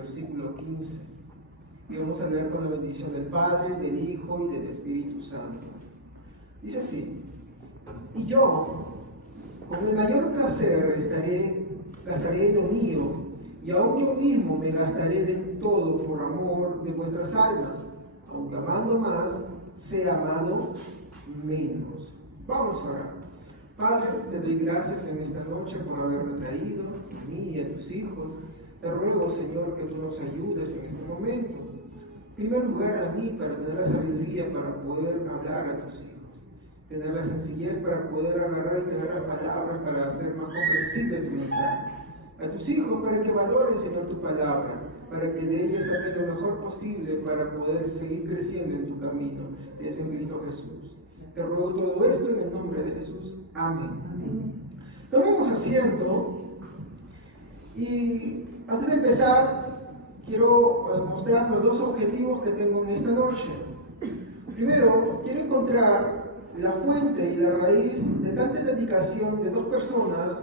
versículo 15. Y vamos a leer con la bendición del Padre, del Hijo y del Espíritu Santo. Dice así: y yo, con el mayor placer, gastaré lo mío, y aún yo mismo me gastaré de todo por amor de vuestras almas, aunque amando más, sea amado menos. Vamos a orar. Padre, te doy gracias en esta noche por haberme traído, a mí y a tus hijos. Te ruego, Señor, que tú nos ayudes en este momento. En primer lugar, a mí, para tener la sabiduría para poder hablar a tus hijos, tener la sencillez para poder agarrar y tener las palabras para hacer más comprensible tu mensaje. A tus hijos para que valoren, Señor, tu palabra, para que de ella saques lo mejor posible para poder seguir creciendo en tu camino, es en Cristo Jesús. Te ruego todo esto en el nombre de Jesús. Amén. Amén. Tomemos asiento y antes de empezar quiero mostrar los dos objetivos que tengo en esta noche. Primero, quiero encontrar la fuente y la raíz de tanta dedicación de dos personas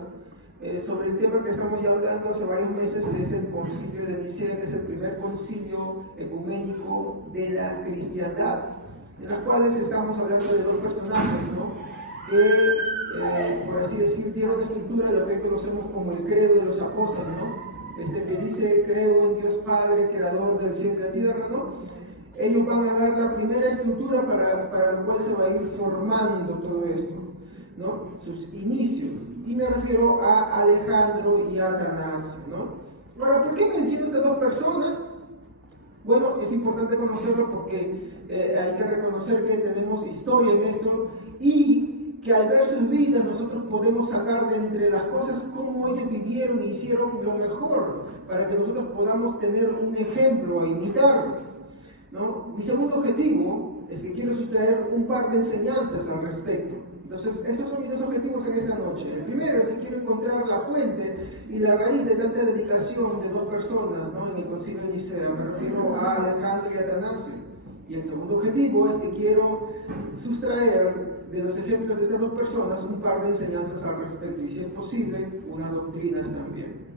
sobre el tema que estamos ya hablando hace varios meses, que es el Concilio de Nicea, que es el primer concilio ecuménico de la cristiandad, en las cuales estamos hablando de dos personajes, ¿no? Que, por así decir, dieron estructura de lo que conocemos como el credo de los apóstoles, ¿no? Que dice: creo en Dios Padre, creador del cielo y la tierra, ¿no? Ellos van a dar la primera estructura para la cual se va a ir formando todo esto, ¿no? Sus inicios. Y me refiero a Alejandro y a Atanasio, ¿no? Ahora, ¿por qué menciono estas dos personas? Bueno, es importante conocerlo porque hay que reconocer que tenemos historia en esto y que al ver sus vidas nosotros podemos sacar de entre las cosas cómo ellos vivieron e hicieron lo mejor para que nosotros podamos tener un ejemplo a imitar, ¿no? Mi segundo objetivo es que quiero sustraer un par de enseñanzas al respecto. Entonces, estos son mis dos objetivos en esta noche. El primero es que quiero encontrar la fuente y la raíz de tanta dedicación de dos personas, ¿no? En el Concilio de Nicea. Me refiero a Alejandro y a Atanasio. Y el segundo objetivo es que quiero sustraer de los ejemplos de estas dos personas un par de enseñanzas al respecto. Y si es posible, unas doctrinas también,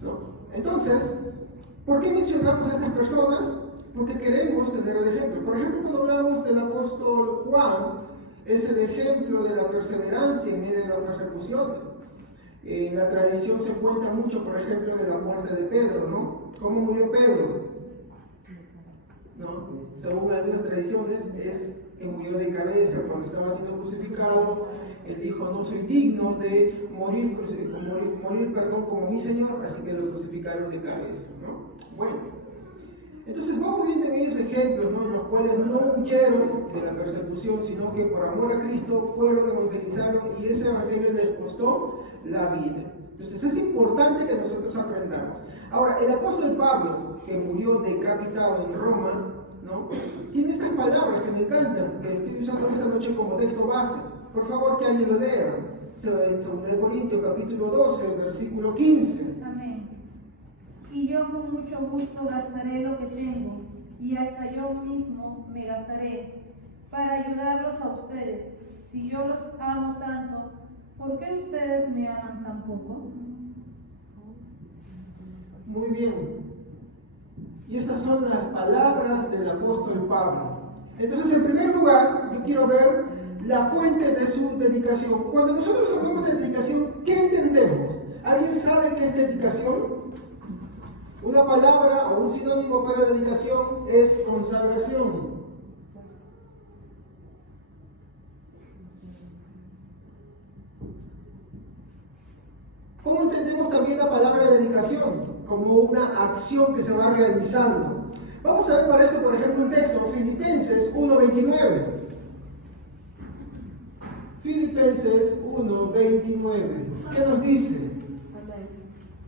¿no? Entonces, ¿por qué mencionamos a estas personas? Porque queremos tener el ejemplo. Por ejemplo, cuando hablamos del apóstol Juan, es el ejemplo de la perseverancia en medio de las persecuciones. En la tradición se cuenta mucho, por ejemplo, de la muerte de Pedro, ¿no? ¿Cómo murió Pedro? ¿No? Según algunas tradiciones, es que murió de cabeza cuando estaba siendo crucificado. Él dijo: no soy digno de morir como mi Señor, así que lo crucificaron de cabeza, ¿no? Bueno. Entonces vamos viendo en ellos ejemplos, ¿no? En los cuales no huyeron de la persecución, sino que por amor a Cristo fueron, evangelizaron, y ese evangelio les costó la vida. Entonces es importante que nosotros aprendamos. Ahora, el apóstol Pablo, que murió decapitado en Roma, ¿no? Tiene estas palabras que me encantan, que estoy usando esta noche como texto base. Por favor, que alguien lo lea. En 2 Corintios capítulo 12, versículo 15. Amén. Y yo con mucho gusto gastaré lo que tengo, y hasta yo mismo me gastaré, para ayudarlos a ustedes. Si yo los amo tanto, ¿por qué ustedes me aman tan poco? Muy bien. Y estas son las palabras del apóstol Pablo. Entonces, en primer lugar, yo quiero ver la fuente de su dedicación. Cuando nosotros hablamos de dedicación, ¿qué entendemos? ¿Alguien sabe qué es dedicación? Una palabra o un sinónimo para dedicación es consagración. ¿Cómo entendemos también la palabra dedicación? Como una acción que se va realizando. Vamos a ver para esto, por ejemplo, un texto, Filipenses 1:29. Filipenses 1:29. ¿Qué nos dice?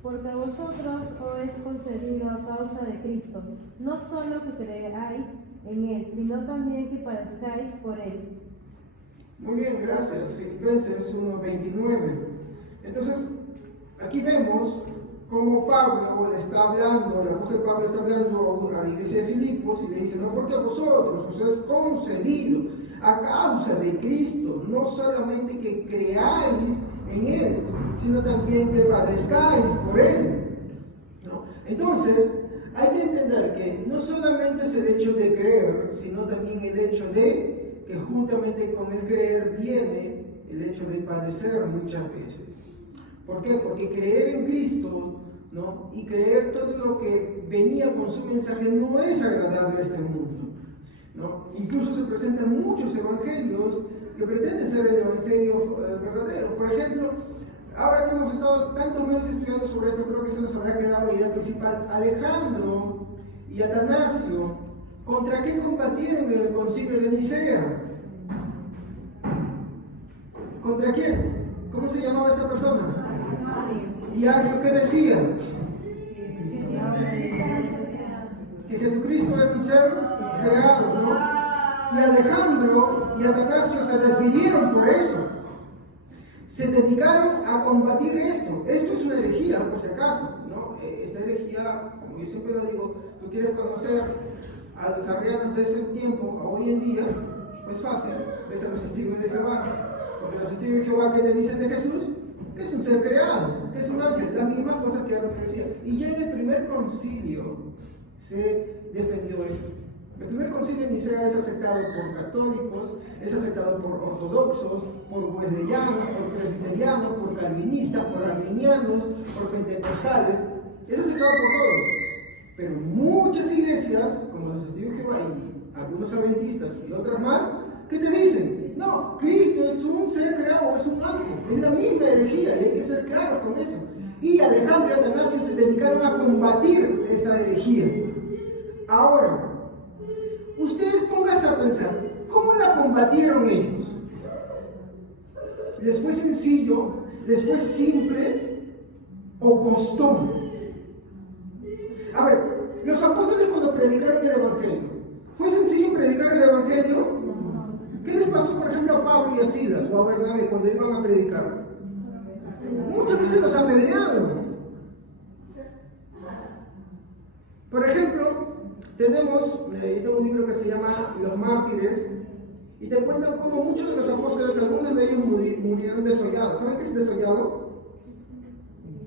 Porque a vosotros os es concedido a causa de Cristo, no solo que creáis en Él, sino también que padezcáis por Él. Muy bien, gracias. Filipenses 1:29. Entonces, aquí vemos cómo Pablo le está hablando, el apóstol Pablo está hablando a la iglesia de Filipos y le dice: no porque a vosotros os es concedido a causa de Cristo, no solamente que creáis en Él, sino también que padezcáis por Él, Entonces, hay que entender que no solamente es el hecho de creer, sino también el hecho de que juntamente con el creer viene el hecho de padecer muchas veces. ¿Por qué? Porque creer en Cristo, ¿no? Y creer todo lo que venía con su mensaje no es agradable a este mundo, ¿no? Incluso se presentan muchos evangelios que pretenden ser el evangelio verdadero. Por ejemplo, ahora que hemos estado tantos meses estudiando sobre esto, creo que se nos habrá quedado la idea principal. Alejandro y Atanasio, ¿contra qué combatieron en el concilio de Nicea? ¿Contra quién? ¿Cómo se llamaba esa persona? ¿Y Arrio qué decía? Que Jesucristo era un ser creado, ¿no? Y Alejandro y Atanasio se desvivieron por eso. Se dedicaron a combatir esto. Esto es una herejía, por si acaso, ¿no? Esta herejía, como yo siempre lo digo, tú quieres conocer a los arrianos de ese tiempo, a hoy en día, pues fácil, ves a los testigos de Jehová. Porque los testigos de Jehová, ¿qué le dicen de Jesús? Que es un ser creado, que es un ángel, las mismas cosas que Aaron decía. Y ya en el primer concilio se defendió esto. El primer concilio de Nicea es aceptado por católicos, es aceptado por ortodoxos, por wesleyanos, por presbiterianos, por calvinistas, por arminianos, por pentecostales. Es aceptado por todos. Pero muchas iglesias, como los testigos de Jehová y algunos adventistas y otras más, ¿qué te dicen? No, Cristo es un ser creado, es un ángel. Es la misma herejía y hay que ser claros con eso. Y Alejandro y Atanasio se dedicaron a combatir esa herejía. Ahora, ustedes pónganse a pensar, ¿cómo la combatieron ellos? ¿Les fue sencillo? ¿Les fue simple? ¿O costó? A ver, los apóstoles cuando predicaron el Evangelio, ¿fue sencillo predicar el Evangelio? ¿Qué les pasó, por ejemplo, a Pablo y a Silas o a Bernabé cuando iban a predicar? Muchas veces los apedrearon. Por ejemplo, yo tengo un libro que se llama Los Mártires, y te cuentan cómo muchos de los apóstoles, algunos de ellos murieron desollados. ¿Saben qué es desollado?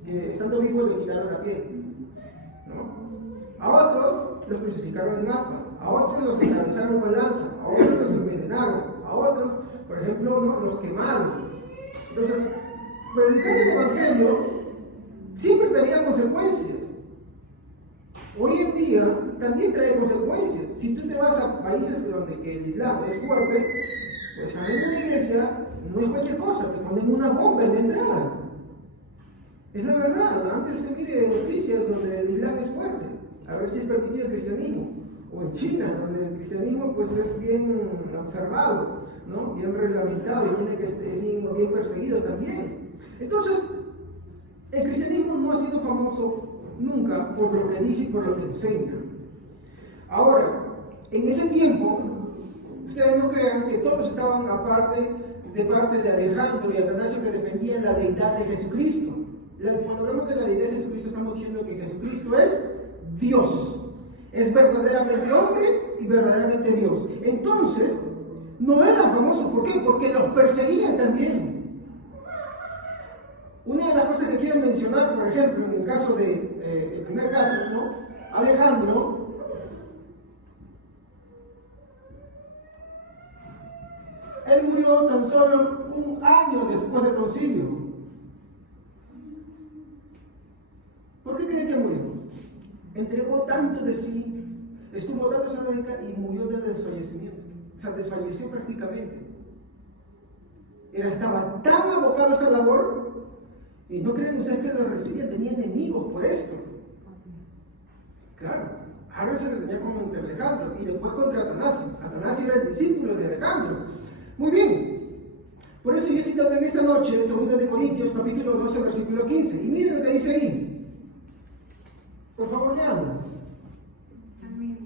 Estando vivos le quitaron la piel, ¿no? A otros los crucificaron en aspa, a otros los atravesaron con lanza, a otros los envenenaron, a otros, por ejemplo, ¿no?, los quemaron. Entonces, predicar el Evangelio siempre tenía consecuencias. Hoy en día también trae consecuencias. Si tú te vas a países donde el Islam es fuerte, pues abrir una iglesia no es cualquier cosa, te ponen una bomba en la entrada. Es la verdad. Antes usted mire noticias donde el Islam es fuerte, a ver si es permitido el cristianismo. O en China, donde el cristianismo pues es bien observado, ¿no?, bien reglamentado y tiene que ser bien perseguido también. Entonces, el cristianismo no ha sido famoso nunca por lo que dice y por lo que enseña. Ahora, en ese tiempo, ustedes no crean que todos estaban de parte de Alejandro y Atanasio que defendían la deidad de Jesucristo. Cuando hablamos de la deidad de Jesucristo, estamos diciendo que Jesucristo es Dios. Es verdaderamente hombre y verdaderamente Dios. Entonces, no eran famosos. ¿Por qué? Porque los perseguían también. Una de las cosas que quiero mencionar, por ejemplo, en el caso el primer caso, ¿no?, Alejandro, él murió tan solo un año después del concilio. ¿Por qué creen que murió? Entregó tanto de sí, estuvo dando esa dedica y murió de desfallecimiento. O sea, desfalleció prácticamente. Estaba tan abocado a esa labor. Y no creen ustedes que lo recibía, tenía enemigos por esto. Claro, Aaron se le tenía contra Alejandro y después contra Atanasio. Atanasio era el discípulo de Alejandro. Muy bien. Por eso yo he citado en esta noche 2 Corintios capítulo 12, versículo 15. Y miren lo que dice ahí. Por favor, leamos. Amén.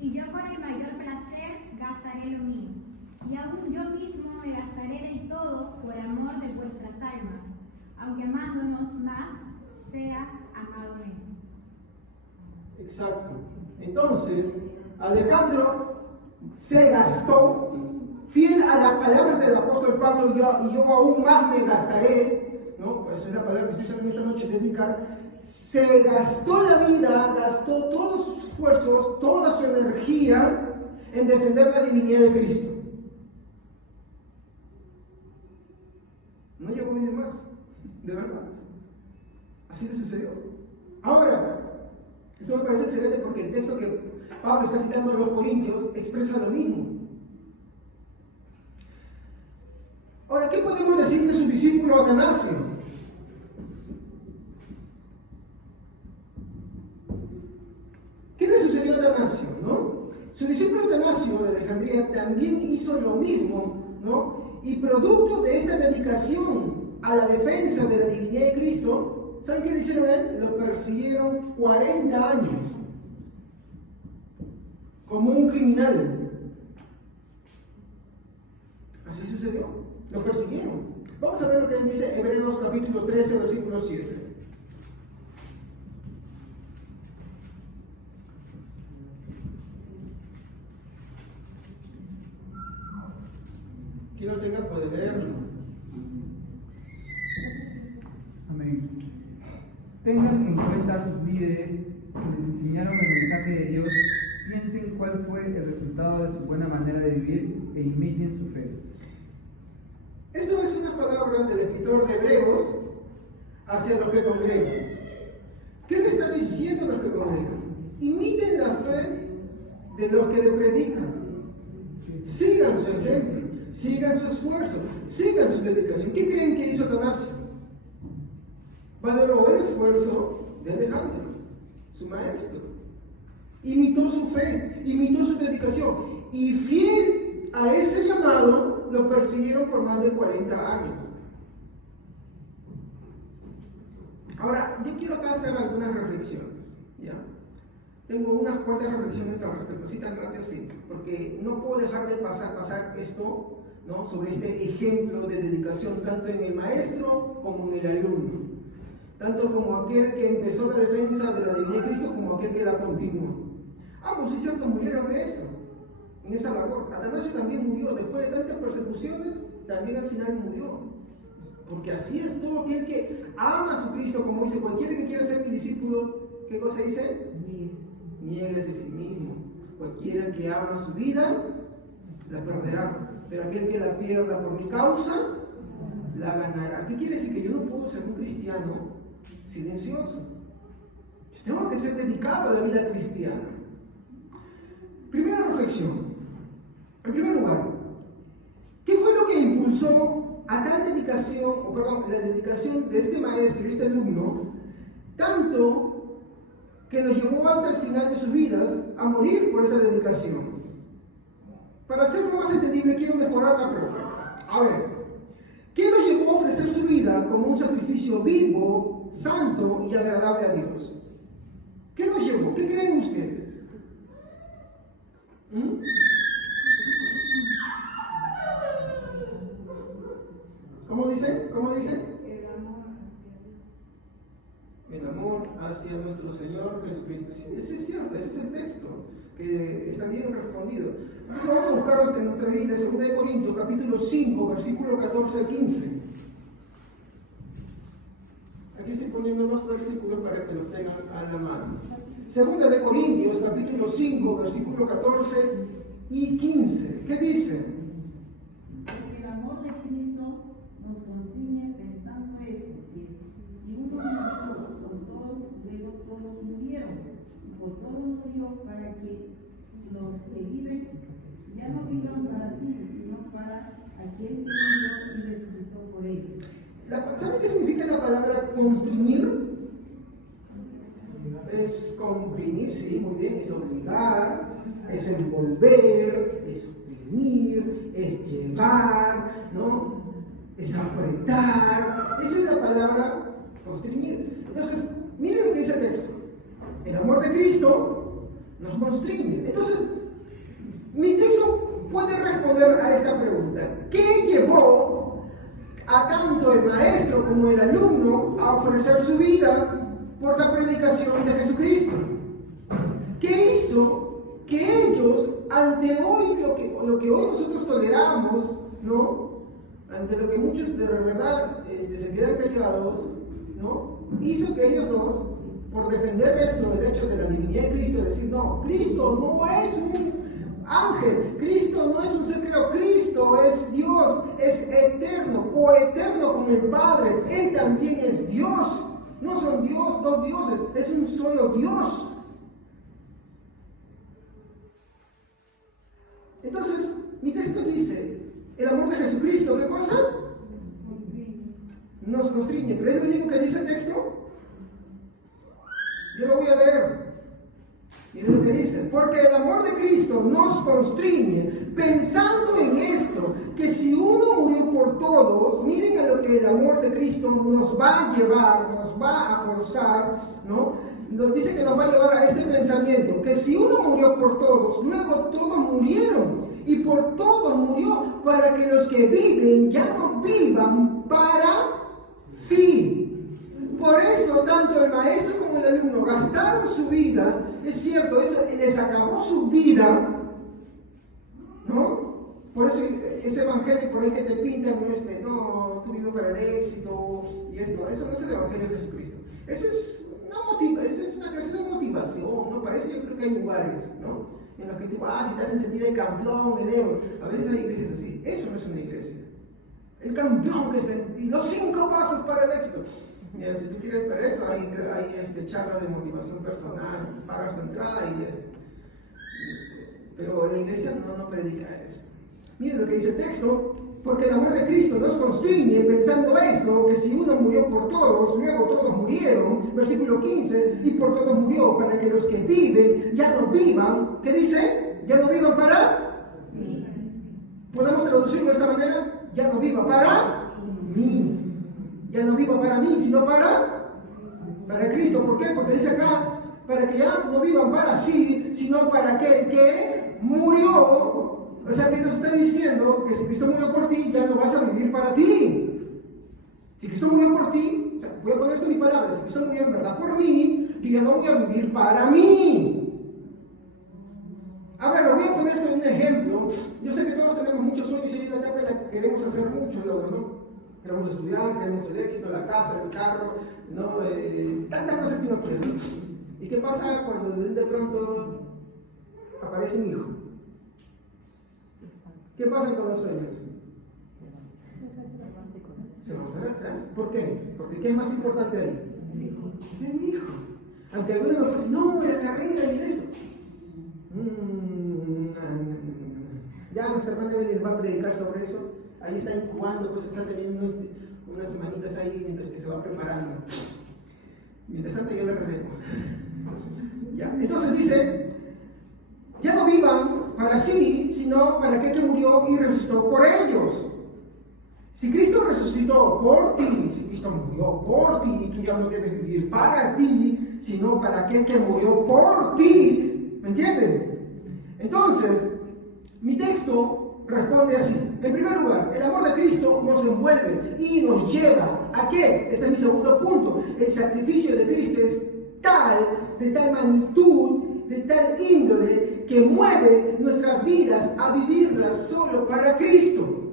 Y yo con el mayor placer gastaré lo mío. Y aún yo mismo me gastaré del todo por amor de vuestras almas. Aunque amándonos más, sea amado menos. Exacto. Entonces, Alejandro se gastó, fiel a las palabras del apóstol Pablo, y yo aún más me gastaré, ¿no? Pues es la palabra que estoy usando esta noche, dedicar. se gastó la vida, gastó todos sus esfuerzos, toda su energía en defender la divinidad de Cristo. No llegó a vivir más, de verdad. Así le sucedió. Ahora, esto me parece excelente porque el texto que Pablo está citando de los Corintios expresa lo mismo. Ahora, ¿qué podemos decir de su discípulo Atanasio? ¿Qué le sucedió a Atanasio, no? Su discípulo Atanasio de Alejandría también hizo lo mismo, ¿no? Y producto de esta dedicación a la defensa de la divinidad de Cristo, ¿saben qué le hicieron a él? Lo persiguieron 40 años como un criminal. Así sucedió. Lo persiguieron. Vamos a ver lo que dice Hebreos capítulo 13, versículo 7. Quien lo tenga puede leerlo. Amén. Tengan en cuenta a sus líderes que les enseñaron el mensaje de Dios, piensen cuál fue el resultado de su buena manera de vivir e imiten su fe. Esto es una palabra del escritor de Hebreos hacia los que congregan. ¿Qué le está diciendo a los que congregan? Imiten la fe de los que le predican. Sigan su ejemplo, sigan su esfuerzo, sigan su dedicación. ¿Qué creen que hizo Atanasio? Valoró el esfuerzo de Alejandro, su maestro. Imitó su fe, imitó su dedicación. Y fiel a ese llamado, lo persiguieron por más de 40 años. Ahora, yo quiero acá hacer algunas reflexiones, ¿ya? Tengo unas cuantas reflexiones al respecto, así tan rápido así, porque no puedo dejar de pasar esto, ¿no? Sobre este ejemplo de dedicación, tanto en el maestro como en el alumno, tanto como aquel que empezó la defensa de la divinidad de Cristo, como aquel que la continuó. Pues es cierto, murieron en eso, en esa labor. Atanasio también murió, después de tantas persecuciones, también al final murió. Porque así es todo aquel que ama a su Cristo, como dice, cualquiera que quiera ser mi discípulo, ¿qué cosa dice? Niéguese a sí mismo. Cualquiera que ama su vida, la perderá. Pero aquel que la pierda por mi causa, la ganará. ¿Qué quiere decir? Que yo no puedo ser un cristiano silencioso. Yo tengo que ser dedicado a la vida cristiana. Primera reflexión. En primer lugar, ¿qué fue lo que impulsó a tal dedicación, la dedicación de este maestro y de este alumno, tanto que lo llevó hasta el final de sus vidas a morir por esa dedicación? Para hacerlo más entendible, quiero mejorar la pregunta. A ver, ¿qué lo llevó a ofrecer su vida como un sacrificio vivo, santo y agradable a Dios? ¿Qué lo llevó? ¿Qué creen ustedes? ¿Cómo dice? ¿Cómo dice? El amor hacia nuestro Señor Jesucristo. Sí, ese es cierto, ese es el texto que está bien respondido. Entonces vamos a buscar en nuestra Biblia, 2 Corintios, capítulo 5, versículo 14 al 15. Aquí estoy poniendo unos versículos para que los tengan a la mano. 2 Corintios, capítulo 5, versículo 14 y 15. ¿Qué dice? Porque el amor de Cristo nos consigue pensando esto, que si uno murió por todos, luego todos murieron, y por todos murió para que los que viven ya no vivan para sí, sino para aquel que murió y resucitó por ellos. ¿Sabe qué significa la palabra constreñir? Es comprimir, sí, muy bien, es obligar, es envolver, es oprimir, es llevar, ¿no? Es apretar. Esa es la palabra constreñir. Entonces, miren lo que dice el texto. El amor de Cristo nos constriñe. Entonces, mi texto puede responder a esta pregunta. ¿Qué llevó a tanto el maestro como el alumno a ofrecer su vida por la predicación de Jesucristo? ¿Qué hizo que ellos, ante hoy lo que hoy nosotros toleramos, ¿no? Ante lo que muchos de verdad se quedan callados, ¿no? Hizo que ellos dos por defender esto, el hecho de la divinidad de Cristo, decir, no, Cristo no es un ángel, Cristo no es un ser creado, Cristo es Dios, es eterno, coeterno con el Padre, Él también es Dios. No son Dios, dos dioses, es un solo Dios. Entonces, mi texto dice, el amor de Jesucristo, ¿qué cosa? Nos constriñe. ¿Pero es lo único que dice el texto? Yo lo voy a leer. Miren lo que dice. Porque el amor de Cristo nos constriñe, pensando en esto, que si uno murió por todos, miren a lo que el amor de Cristo nos va a llevar, nos va a forzar, ¿no? Nos dice que nos va a llevar a este pensamiento, que si uno murió por todos, luego todos murieron, y por todos murió, para que los que viven ya no vivan para sí. Por eso, tanto el maestro como el alumno gastaron su vida, es cierto, esto les acabó su vida, ¿no? Por eso ese evangelio por ahí que te pintan, no, tú vives para el éxito, y esto, eso no es el evangelio de Jesucristo. Esa es una clase de motivación, ¿no? Para eso yo creo que hay lugares, ¿no? En los que tú, si te hacen sentir el campeón, el héroe. A veces hay iglesias así. Eso no es una iglesia. El campeón que está en ti, los 5 pasos para el éxito. Mira, si tú quieres ver eso, hay charla de motivación personal, pagas tu entrada y esto. Pero la iglesia no predica esto. Miren lo que dice el texto. Porque el amor de Cristo nos constriñe pensando esto, que si uno murió por todos, luego todos murieron, versículo 15, y por todos murió, para que los que viven ya no vivan, ¿qué dice? Ya no vivan para... Sí. ¿Podemos traducirlo de esta manera? Ya no viva para mí. Ya no viva para mí, sino para Cristo. ¿Por qué? Porque dice acá, para que ya no vivan para sí, sino para aquel que murió. O sea, que nos está diciendo que si Cristo murió por ti, ya no vas a vivir para ti. Si Cristo murió por ti, o sea, voy a poner esto en mis palabras, si Cristo murió en verdad por mí, yo ya no voy a vivir para mí. A ver, voy a poner esto en un ejemplo. Yo sé que todos tenemos muchos sueños y en la etapa en la que queremos hacer mucho, ¿no? Queremos estudiar, queremos el éxito, la casa, el carro, ¿no? Tantas cosas que uno quiere. ¿Y qué pasa cuando de pronto aparece un hijo? ¿Qué pasa con los sueños? Se van para atrás. ¿Por qué? Porque ¿qué es más importante ahí? El hijo. Aunque algunos me dicen, no, la carrera y esto. Ya nuestra hermana les va a predicar sobre eso. Ahí está incubando, pues está teniendo unas semanitas ahí mientras que se va preparando. Mientras tanto yo la relevo. Ya. Entonces dice, ya no vivan para sí, sino para aquel que murió y resucitó por ellos. Si Cristo resucitó por ti, si Cristo murió por ti, tú ya no debes vivir para ti, sino para aquel que murió por ti. ¿Me entienden? Entonces, mi texto responde así. En primer lugar, el amor de Cristo nos envuelve y nos lleva ¿a qué? Este es mi segundo punto. El sacrificio de Cristo es de tal magnitud, de tal índole, que mueve nuestras vidas a vivirlas solo para Cristo.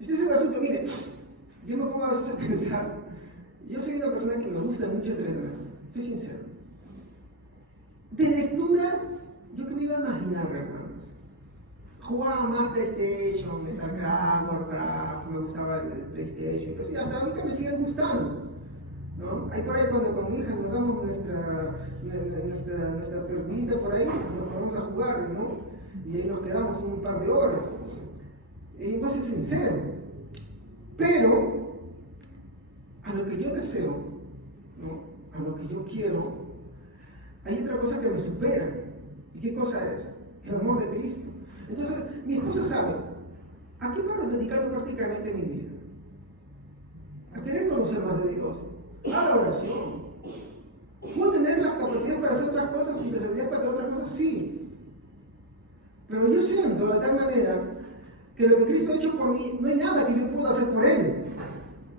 Este es el asunto. Mire, yo me pongo a veces a pensar, yo soy una persona que me gusta mucho entrenar, soy sincero. De lectura, yo que me iba a imaginar, hermanos, jugaba más PlayStation, StarCraft, Warcraft, me gustaba el PlayStation, pues, y hasta ahorita me siguen gustando, ¿no? Ahí por ahí cuando con mi hija nos damos nuestra perdita por ahí, nos ponemos a jugar, ¿no? Y ahí nos quedamos un par de horas. Y voy a ser sincero, pero a lo que yo deseo, ¿no? A lo que yo quiero, hay otra cosa que me supera. ¿Y qué cosa es? El amor de Cristo. Entonces, mi esposa sabe, ¿a qué paro dedicando prácticamente mi vida? A querer conocer más de Dios, a la oración. ¿Puedo tener las capacidades para hacer otras cosas y las habilidades para hacer otras cosas? Sí. Pero yo siento de tal manera que lo que Cristo ha hecho por mí, no hay nada que yo pueda hacer por Él.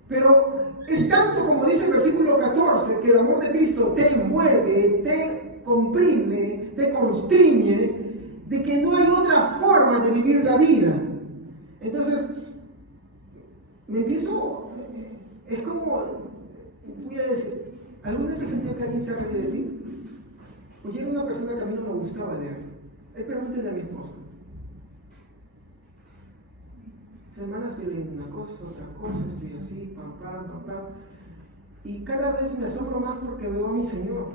Pero es tanto como dice el versículo 14, que el amor de Cristo te envuelve, te comprime, te constriñe, de que no hay otra forma de vivir la vida. Entonces, me empiezo, es como, voy a decir, ¿Alguna vez se sentía que alguien se reía de ti? Pues yo era una persona que a mí no me gustaba leer. Ahí pregúntale a mi esposa. Semanas estoy leyendo una cosa, otra cosa, estoy así, pam, pam, pam, pam. Y cada vez me asombro más porque veo a mi Señor.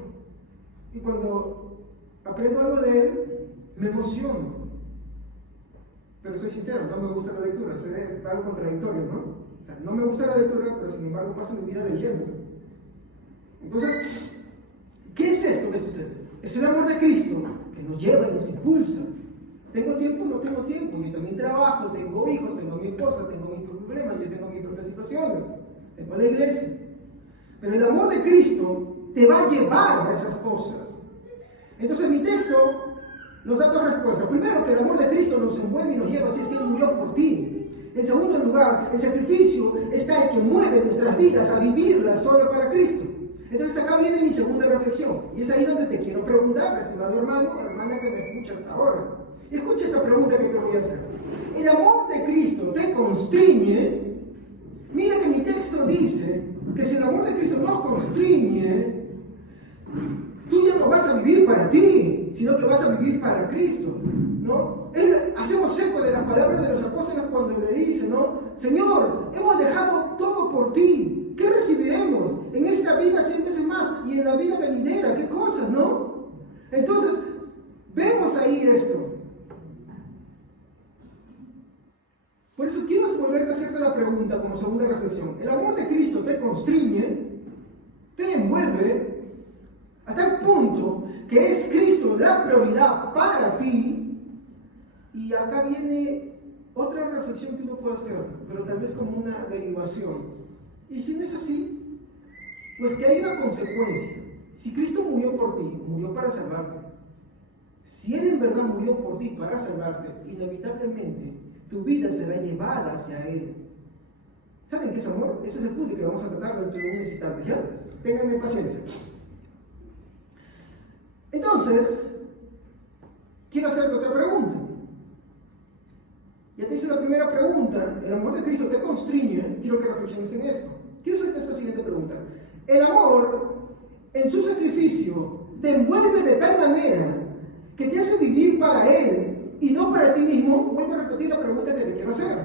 Y cuando aprendo algo de Él, me emociono. Pero soy sincero, no me gusta la lectura, es algo contradictorio, ¿no? O sea, no me gusta la lectura, pero sin embargo paso mi vida leyendo. Entonces, ¿qué es esto que sucede? Es el amor de Cristo que nos lleva y nos impulsa. ¿Tengo tiempo? No tengo tiempo. Yo también trabajo, tengo hijos, tengo mi esposa, tengo mis problemas, yo tengo mis propias situaciones, tengo la iglesia. Pero el amor de Cristo te va a llevar a esas cosas. Entonces mi texto nos da dos respuestas. Primero, que el amor de Cristo nos envuelve y nos lleva si es que Él murió por ti. En segundo lugar, el sacrificio está el que mueve nuestras vidas a vivirlas solo para Cristo. Entonces acá viene mi segunda reflexión. Y es ahí donde te quiero preguntar, estimado hermano o hermana que me escuchas ahora. Escucha esta pregunta que te voy a hacer. ¿El amor de Cristo te constriñe? Mira que mi texto dice que si el amor de Cristo nos constriñe, tú ya no vas a vivir para ti, sino que vas a vivir para Cristo, ¿no? Hacemos eco de las palabras de los apóstoles cuando le dicen, ¿no? Señor, hemos dejado todo por ti. ¿Qué recibiremos? En esta vida 100 veces más y en la vida venidera. ¿Qué cosas, no? Entonces, vemos ahí esto. Por eso quiero volver a hacerte la pregunta como segunda reflexión. ¿El amor de Cristo te constriñe, te envuelve, a tal punto que es Cristo la prioridad para ti? Y acá viene otra reflexión que uno puede hacer, pero tal vez como una derivación. Y si no es así, pues que hay una consecuencia. Si Cristo murió por ti, murió para salvarte. Si Él en verdad murió por ti para salvarte, inevitablemente tu vida será llevada hacia Él. ¿Saben qué es amor? Ese es el punto que vamos a tratar dentro de unos instantes, ¿ya? Ténganme paciencia. Entonces, quiero hacerte otra pregunta. Ya te hice la primera pregunta, ¿el amor de Cristo te constriñe? Quiero que reflexiones en esto. Quiero hacerte esta siguiente pregunta. ¿El amor, en su sacrificio, te envuelve de tal manera que te hace vivir para Él y no para ti mismo? Vuelvo a repetir la pregunta que te quiero hacer.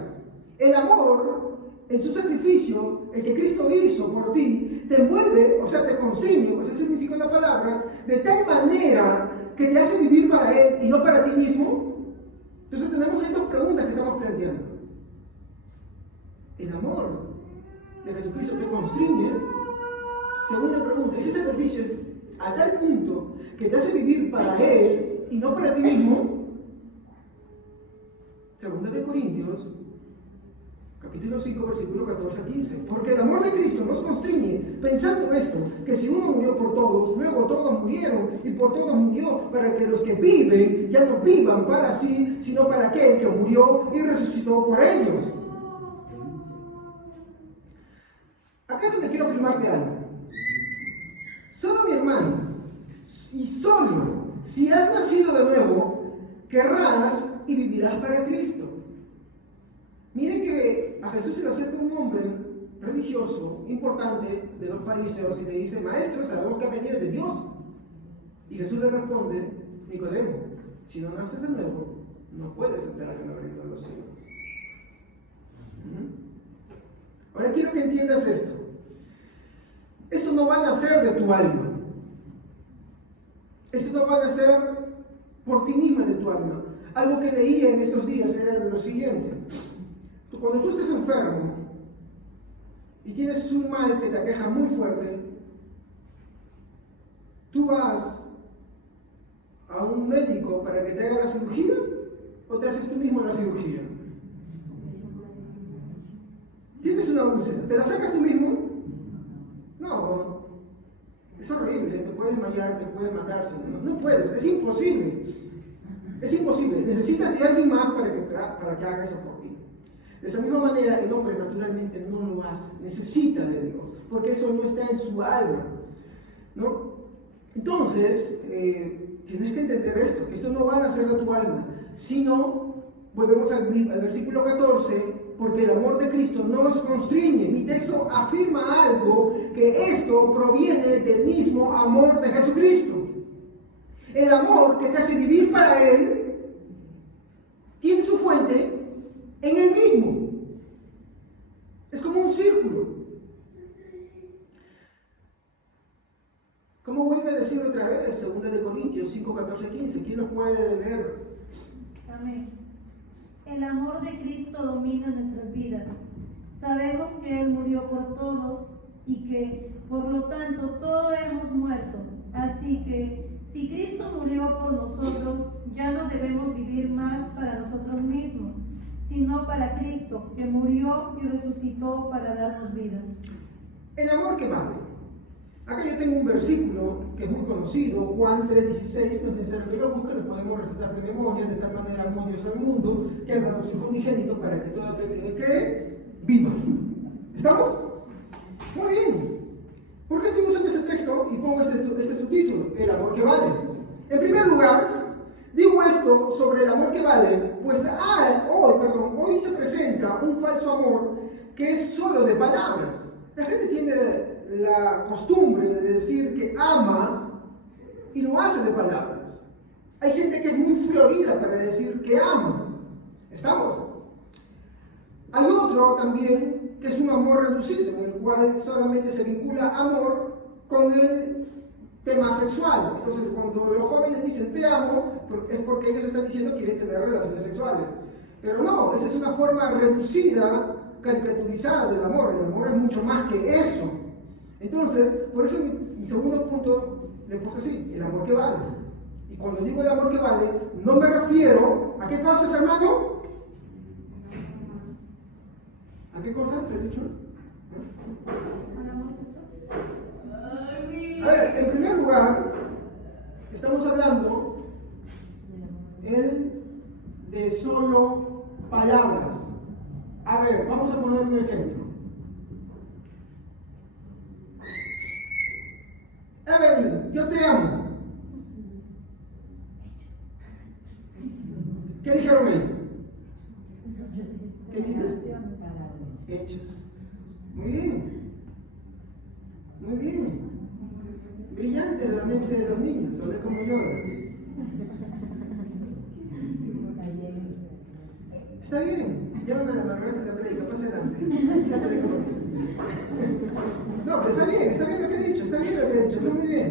El amor, en su sacrificio, el que Cristo hizo por ti, te envuelve, o sea, te constriñe, pues ese significa la palabra, de tal manera que te hace vivir para Él y no para ti mismo. Entonces tenemos ahí dos preguntas que estamos planteando. ¿El amor de Jesucristo te constriñe? Segunda pregunta, ese sacrificio es a tal punto que te hace vivir para Él y no para ti mismo. Segunda de Corintios, capítulo 5, versículo 14 a 15. Porque el amor de Cristo nos constriñe, pensando esto, que si uno murió por todos, luego todos murieron, y por todos murió, para que los que viven ya no vivan para sí, sino para aquel que murió y resucitó por ellos. Acá es donde quiero afirmarte algo. Solo mi hermano, y solo si has nacido de nuevo, querrás y vivirás para Cristo. Miren que a Jesús se le acerca un hombre religioso, importante, de los fariseos, y le dice: Maestro, sabemos que ha venido de Dios. Y Jesús le responde: Nicodemo, si no naces de nuevo, no puedes entrar en el reino de los cielos. Ahora quiero que entiendas esto. Esto no va a nacer de tu alma. Esto no va a nacer por ti misma de tu alma. Algo que leía en estos días era lo siguiente. Cuando tú estés enfermo y tienes un mal que te aqueja muy fuerte, ¿tú vas a un médico para que te haga la cirugía o te haces tú mismo la cirugía? Tienes una úlcera, ¿te la sacas tú mismo? No, es horrible, te puedes desmayar, te puedes matar, no puedes, es imposible. Es imposible, necesitas de alguien más para que haga eso por ti. De esa misma manera, el hombre naturalmente no lo hace, necesita de Dios, porque eso no está en su alma, ¿no? Entonces, tienes que entender esto, que esto no va a nacer de tu alma, sino, volvemos al versículo 14, porque el amor de Cristo nos constriñe. Mi texto afirma algo, que esto proviene del mismo amor de Jesucristo. El amor que te hace vivir para Él tiene su fuente en Él mismo. Es como un círculo. ¿Cómo vuelve a decir otra vez? 2 Corintios 5, 14, 15. ¿Quién nos puede leer? Amén. El amor de Cristo domina nuestras vidas. Sabemos que Él murió por todos y que, por lo tanto, todos hemos muerto. Así que, si Cristo murió por nosotros, ya no debemos vivir más para nosotros mismos, sino para Cristo, que murió y resucitó para darnos vida. El amor que vale. Acá yo tengo un versículo que es muy conocido, Juan 3:16, nos dice: lo que lo busca lo podemos recitar de memoria. De tal manera amó Dios al mundo, que ha dado su Hijo unigénito, para que todo aquel que en él cree viva. ¿Estamos? Muy bien. ¿Por qué estoy usando este texto y pongo este subtítulo? El amor que vale. En primer lugar, digo esto sobre el amor que vale, pues hoy se presenta un falso amor que es solo de palabras. La gente tiene la costumbre de decir que ama y lo hace de palabras. Hay gente que es muy florida para decir que ama. ¿Estamos? Hay otro también que es un amor reducido, en el cual solamente se vincula amor con el tema sexual. Entonces, cuando los jóvenes dicen te amo, es porque ellos están diciendo que quieren tener relaciones sexuales. Pero no, esa es una forma reducida, caricaturizada del amor. El amor es mucho más que eso. Entonces, por eso mi segundo punto le puse así: el amor que vale. Y cuando digo el amor que vale, no me refiero a qué cosas, hermano. ¿A qué cosas he dicho? A ver, en primer lugar, estamos hablando de solo palabras. A ver, vamos a poner un ejemplo. Evelyn, yo te amo. ¿Qué dijeron ellos? ¿Qué dices? Hechos. Muy bien. Muy bien. Brillante la mente de los niños, ¿sabes cómo lloran? Está bien. Llámame a la Margarita que predica, pasa adelante. No, pero está bien lo que he dicho, está muy bien.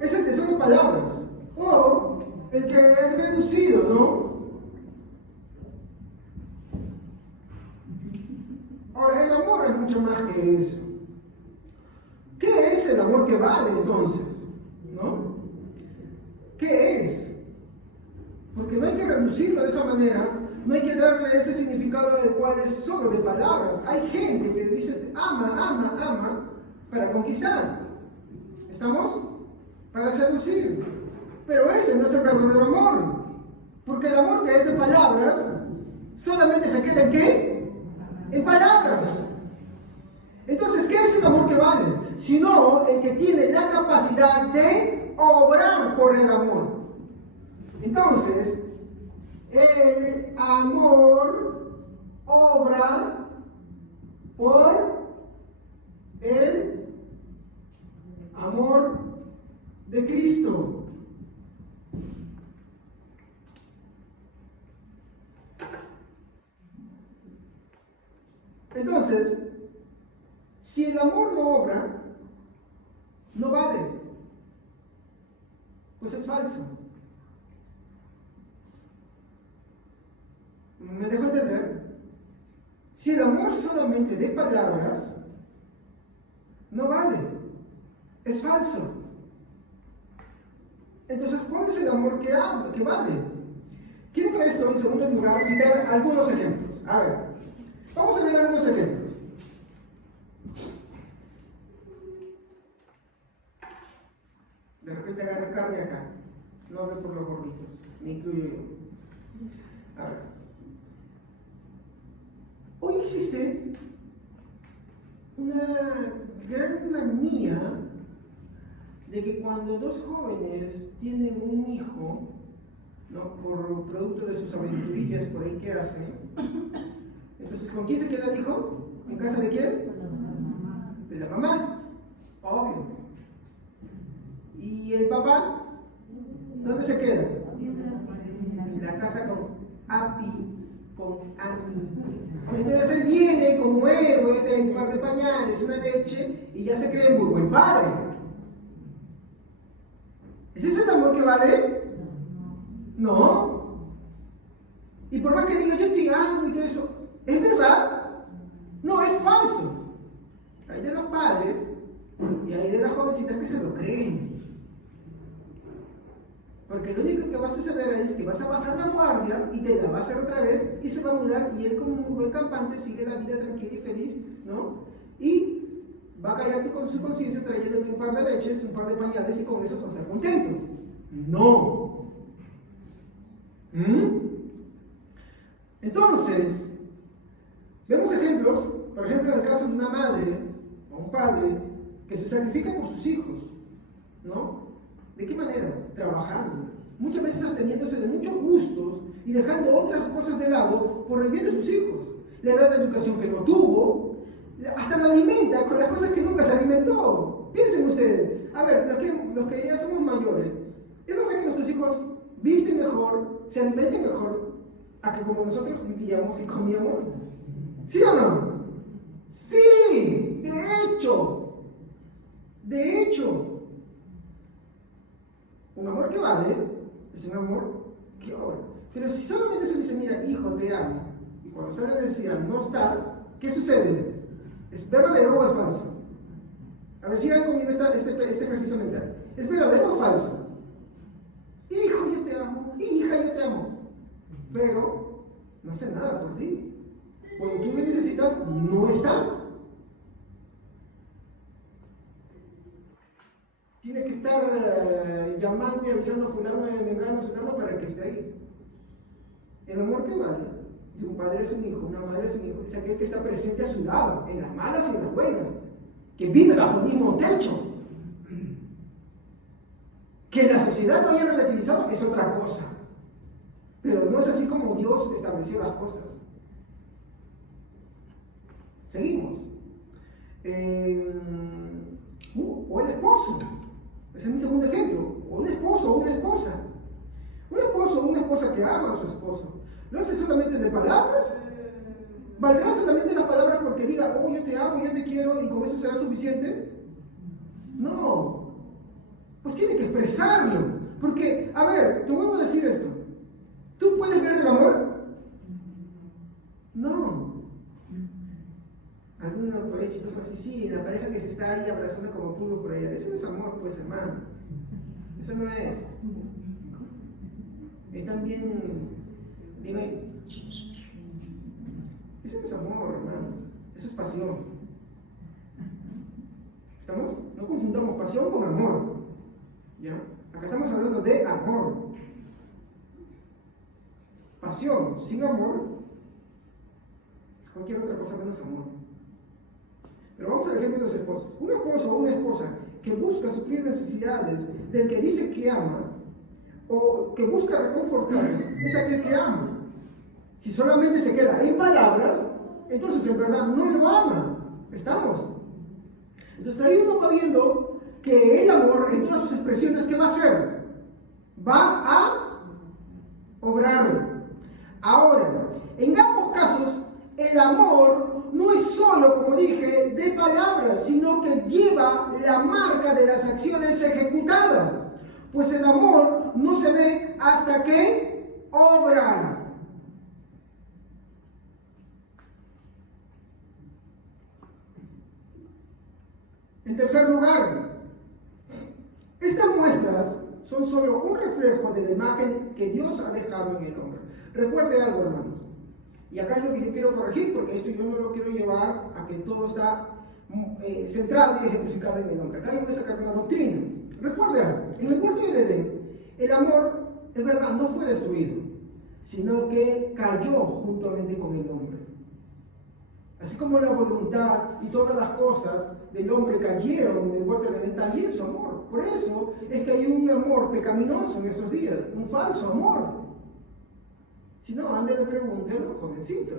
Es el que son palabras. O el que es reducido, ¿no? Ahora, el amor es mucho más que eso. ¿Qué es el amor que vale entonces? ¿No? ¿Qué es? Porque no hay que reducirlo de esa manera, no hay que darle ese significado del cual es solo de palabras. Hay gente que dice ama para conquistar. ¿Estamos? Para seducir. Pero ese no es el verdadero amor. Porque el amor que es de palabras solamente se queda en ¿qué? En palabras. Entonces, ¿qué es el amor que vale? Sino el que tiene la capacidad de obrar por el amor. Entonces, el amor obra por el amor de Cristo. Entonces, si el amor no obra, no vale, pues es falso. ¿Me dejo entender? Si el amor solamente de palabras, no vale, es falso. Entonces, ¿cuál es el amor que vale? Quiero para esto, en segundo lugar, citar algunos ejemplos. A ver, vamos a ver algunos ejemplos. De repente agarro carne acá. No veo por los gorditos, me incluyo yo. A ver. Hoy existe una gran manía de que cuando dos jóvenes tienen un hijo, ¿no?, por producto de sus aventurillas por ahí que hacen, Entonces, ¿con quién se queda el hijo? ¿En casa de quién? De la mamá, obvio. ¿Y el papá? ¿Dónde se queda? En la casa con Api, con Ami. Entonces él viene como héroe, trae un par de pañales, una leche, y ya se cree muy buen padre. ¿Es ese el amor que vale? No. Y por más que diga yo te amo y todo eso, ¿es verdad? No, es falso. Hay de los padres y hay de las jovencitas que se lo creen. Porque lo único que va a suceder es que vas a bajar la guardia y te la va a hacer otra vez y se va a mudar y él como un buen campante sigue la vida tranquila y feliz, ¿no? Y va a callar con su conciencia trayéndote un par de leches, un par de pañales y con eso va a estar contento. No. Entonces, vemos ejemplos, por ejemplo, en el caso de una madre o un padre que se sacrifica por sus hijos, ¿no? ¿De qué manera? Trabajando. Muchas veces absteniéndose de muchos gustos y dejando otras cosas de lado por el bien de sus hijos. Le da la educación que no tuvo, hasta lo alimenta con las cosas que nunca se alimentó. Piensen ustedes, a ver, los que ya somos mayores, ¿es verdad que nuestros hijos visten mejor, se alimentan mejor a que como nosotros vivíamos y comíamos? ¿Sí o no? Sí, de hecho, un amor que vale es un amor que obra. Pero si solamente se dice, mira, hijo, te amo, y cuando ustedes decían no está, ¿qué sucede? ¿Es verdadero o es falso? A ver, sigan conmigo este ejercicio mental. ¿Es verdadero o falso? Hijo, yo te amo, hija, yo te amo, pero no hace nada por ti. Cuando tú me necesitas, no está. Tiene que estar llamando y avisando a fulano, vengano, fulano para que esté ahí. El amor que vale, de un padre es un hijo, una madre es un hijo, es aquel que está presente a su lado, en las malas y en las buenas, que vive bajo el mismo techo. Que la sociedad lo haya relativizado es otra cosa, pero no es así como Dios estableció las cosas. Seguimos. O el esposo. Ese es mi segundo ejemplo. O un esposo o una esposa. Un esposo o una esposa que ama a su esposo. ¿Lo hace solamente de palabras? ¿Valdrá solamente las palabras porque diga, oh, yo te amo, yo te quiero y con eso será suficiente? No. Pues tiene que expresarlo. Porque, a ver, te vuelvo a decir esto. ¿Tú puedes ver el amor? No. Algunos por ahí chistosos así, sí, la pareja que se está ahí abrazando como puro por allá. Eso no es amor, pues, hermano. Eso no es. Están bien ahí. Eso no es amor, hermanos. Eso es pasión. ¿Estamos? No confundamos pasión con amor. ¿Ya? Acá estamos hablando de amor. Pasión sin amor es cualquier otra cosa menos amor. Pero vamos al ejemplo de los esposos. Un esposo o una esposa que busca suplir necesidades del que dice que ama o que busca reconfortar es aquel que ama. Si solamente se queda en palabras, entonces en verdad no lo ama. ¿Estamos? Entonces ahí uno va viendo que el amor en todas sus expresiones, ¿qué va a hacer? Va a obrar. Ahora, en ambos casos, el amor no es solo, como dije, de palabras, sino que lleva la marca de las acciones ejecutadas. Pues el amor no se ve hasta que obra. En tercer lugar, estas muestras son solo un reflejo de la imagen que Dios ha dejado en el hombre. Recuerde algo, hermanos. Y acá es lo que yo quiero corregir, porque esto yo no lo quiero llevar a que todo está centrado y ejemplificado en el hombre. Acá yo voy a sacar una doctrina. Recuerde algo, en el huerto del Edén, el amor, es verdad, no fue destruido, sino que cayó juntamente con el hombre. Así como la voluntad y todas las cosas del hombre cayeron en el huerto del Edén, también su amor. Por eso es que hay un amor pecaminoso en estos días, un falso amor. Si no, anden y pregunten a los jovencitos.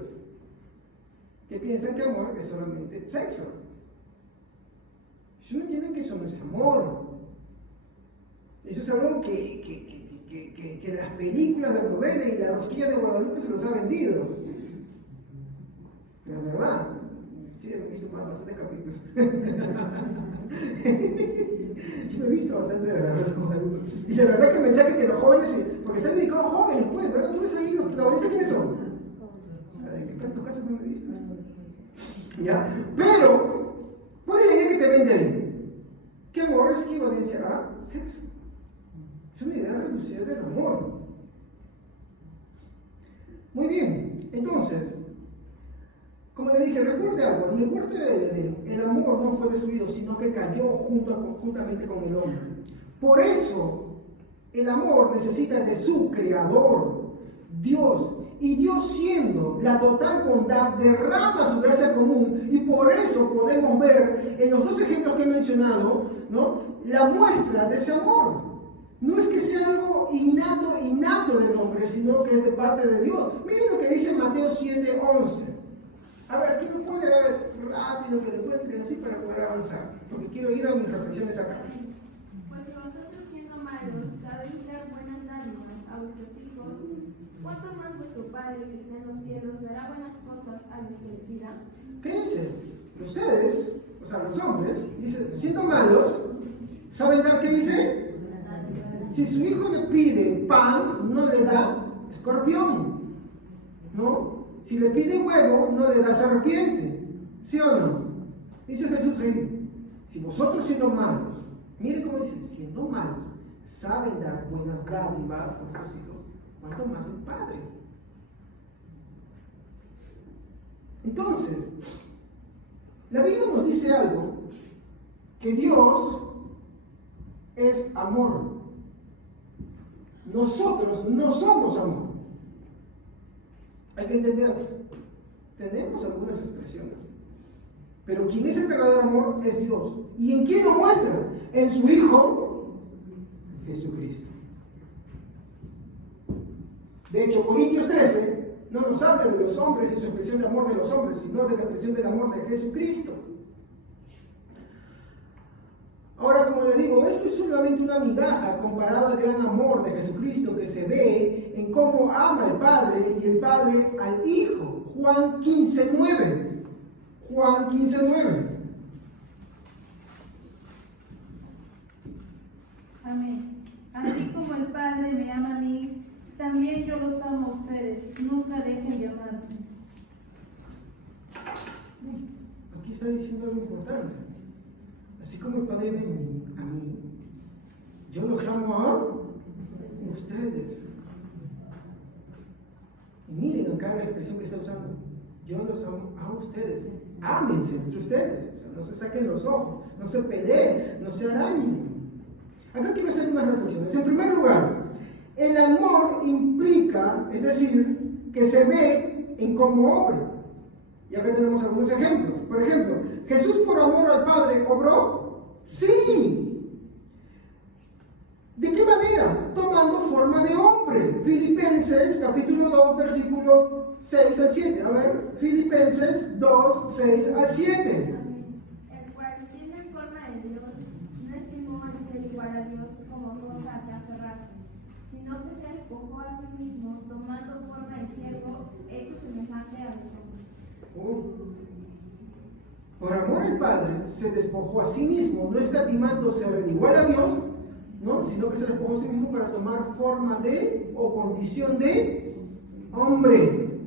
que piensan que amor es solamente sexo. Ellos no entienden que eso no es amor. Eso es algo que las películas, las novelas y la rosquilla de Guadalupe se los ha vendido. Pero es verdad. Sí, he visto bastantes capítulos. Yo he visto bastante de la Rosa de Guadalupe. Y la verdad que el mensaje que los jóvenes, porque están dedicados a jóvenes, pues, ¿verdad? ¿Tú ves ahí los protagonistas quiénes son? ¿En qué tu casa no lo he visto? ¿Ya? Pero, ¿cuál es la idea que te vende ahí? Que amor es equivalencia a sexo. Es una idea reducida del amor. Muy bien, entonces, como le dije, recuerde algo, en el huerto de Edén, el amor no fue destruido, sino que cayó juntamente con el hombre. Por eso, el amor necesita de su creador, Dios. Y Dios, siendo la total bondad, derrama su gracia común. Y por eso podemos ver en los dos ejemplos que he mencionado, ¿no?, la muestra de ese amor. No es que sea algo innato del hombre, sino que es de parte de Dios. Miren lo que dice Mateo 7:11. A ver, ¿quién lo puede ver rápido que le encuentre así para poder avanzar? Porque quiero ir a mis reflexiones acá. Pues vosotros, siendo malos, sabéis dar buenas dádivas a vuestros hijos, ¿cuánto más vuestro Padre que está en los cielos dará buenas cosas a los que le pidan? ¿Qué dice? Ustedes, o sea, los hombres, dice, siendo malos, ¿saben dar qué dice? Si su hijo le pide pan, no le da escorpión, ¿no? Si le pide huevo, no le da serpiente, ¿sí o no? Dice Jesús ahí, si vosotros siendo malos, miren cómo dice, siendo malos, saben dar buenas dádivas a vuestros hijos, ¿cuánto más el Padre? Entonces, la Biblia nos dice algo, que Dios es amor. Nosotros no somos amor. Hay que entenderlo. Tenemos algunas expresiones. Pero quien es el verdadero amor es Dios. ¿Y en quién lo muestra? En su Hijo Jesucristo. De hecho, Corintios 13 no nos habla de los hombres y su expresión de amor de los hombres, sino de la expresión del amor de Jesucristo. Ahora, como le digo, esto es solamente una migaja comparado al gran amor de Jesucristo que se ve en cómo ama el Padre y el Padre al Hijo. Juan 15:9. Juan 15:9. Amén. Así como el Padre me ama a mí, también yo los amo a ustedes. Nunca dejen de amarse. Aquí está diciendo algo importante. Así como el Padre me ama a mí, yo los amo a ustedes. Y miren acá la expresión que está usando. Yo los amo a ustedes. Ámense entre ustedes. O sea, no se saquen los ojos, no se peleen, no se arañen. Acá quiero hacer unas reflexiones. En primer lugar, el amor implica, es decir, que se ve en cómo obra. Y acá tenemos algunos ejemplos. Por ejemplo, ¿Jesús por amor al Padre obró? Sí. ¿De qué manera? Tomando forma de hombre. Filipenses capítulo 2, versículo 6 al 7. A ver, Filipenses 2, 6 al 7. El cual, siendo en forma de Dios, no estimó el ser igual a Dios como cosa a que aferrarse, sino que se despojó a sí mismo, tomando forma de siervo, hecho semejante a los hombres. Por amor al Padre, se despojó a sí mismo, no escatimando ser igual a Dios, ¿no?, sino que se despojó a sí mismo para tomar forma de o condición de hombre.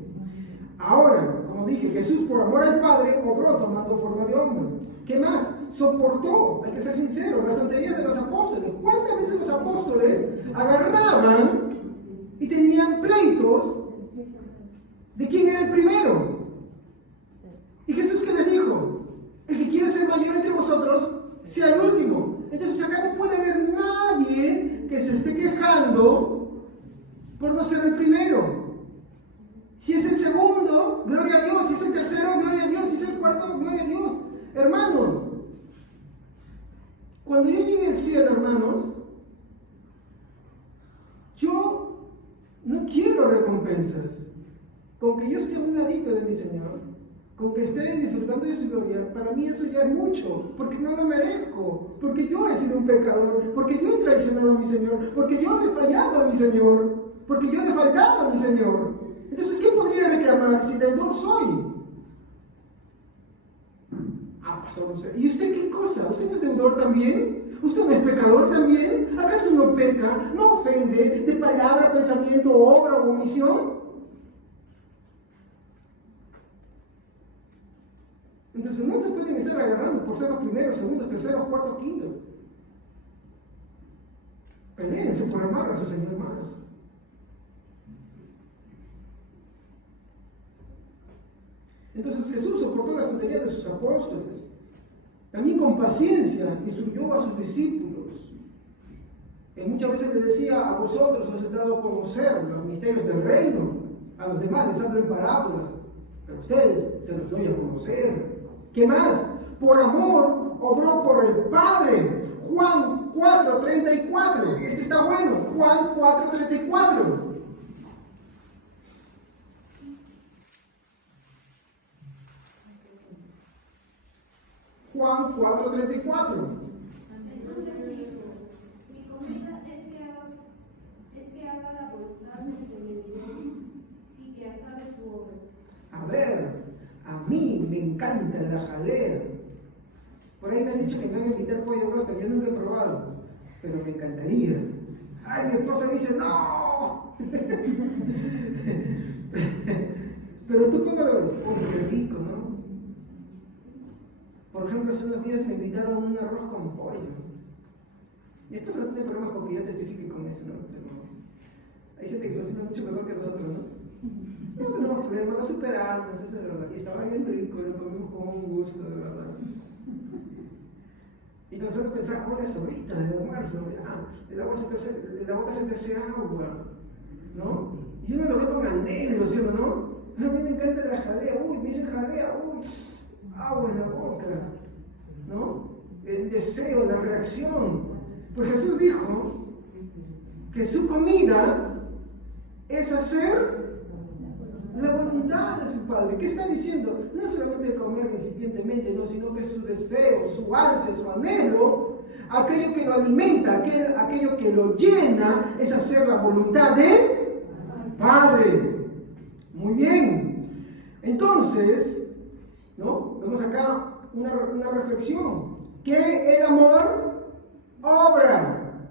Ahora, como dije, Jesús por amor al Padre obró tomando forma de hombre. ¿Qué más? Soportó, hay que ser sincero, las tonterías de los apóstoles. ¿Cuántas veces los apóstoles agarraban y tenían pleitos de quién era el primero? ¿Y Jesús qué les dijo? El que quiera ser mayor entre vosotros, sea el último. Entonces acá no puede haber nadie que se esté quejando por no ser el primero. Si es el segundo, gloria a Dios. Si es el tercero, gloria a Dios. Si es el cuarto, gloria a Dios. Hermanos, cuando yo llegue al cielo, hermanos, yo no quiero recompensas. Con que yo esté a un ladito de mi Señor, con que esté disfrutando de su gloria, para mí eso ya es mucho, porque no lo merezco, porque yo he sido un pecador, porque yo he traicionado a mi Señor, porque yo he fallado a mi Señor, porque yo he faltado a mi Señor. Entonces, ¿qué podría reclamar si deudor soy? Pastor, ¿y usted qué cosa? ¿Usted no es deudor también? ¿Usted no es pecador también? ¿Acaso no peca, no ofende de palabra, pensamiento, obra o omisión? Entonces no se pueden estar agarrando por ser los primeros, segundos, terceros, cuartos, quintos. Peléense por amar a su Señor más. Entonces Jesús soportó las tonterías de sus apóstoles. También con paciencia instruyó a sus discípulos. Muchas veces les decía, a vosotros os he dado a conocer los misterios del reino. A los demás les hablo en parábolas, pero a ustedes se los doy a conocer. ¿Qué más? Por amor obró por el Padre. Juan 4:34. Este está bueno. Juan 4:34. Juan 4:34. Mi comida es que haga la voluntad del que me envió y que acabe su obra. A ver, a mí me encanta la jalea. Por ahí me han dicho que me van a invitar pollo roster, yo nunca he probado, pero me encantaría. Ay, mi esposa dice, ¡no! Pero tú, ¿cómo lo ves? Uy, qué rico, ¿no? Por ejemplo, hace unos días me invitaron a un arroz con pollo. Mi esposa no tiene problemas con que yo testifique con eso, ¿no? Pero hay gente que cocina mucho mejor que nosotros, ¿no? No tenemos problemas, lo superamos, eso es de verdad. Y estaba bien rico, lo comimos con un gusto, de verdad. Y nosotros pensamos, eso ahorita, de almuerzo, el la boca se te hace agua, ¿no? Y uno lo ve con anhelo, ¿sí o no? A mí me encanta la jalea, uy, me dicen jalea, uy, agua en la boca, ¿no? El deseo, la reacción. Pues Jesús dijo que su comida es hacer la voluntad de su Padre. ¿Qué está diciendo? No solamente comer recipientemente, no, sino que su deseo, su ansia, su anhelo, aquello que lo alimenta, aquello que lo llena, es hacer la voluntad del Padre. Muy bien. Entonces, ¿no? Vemos acá una reflexión. Que el amor obra.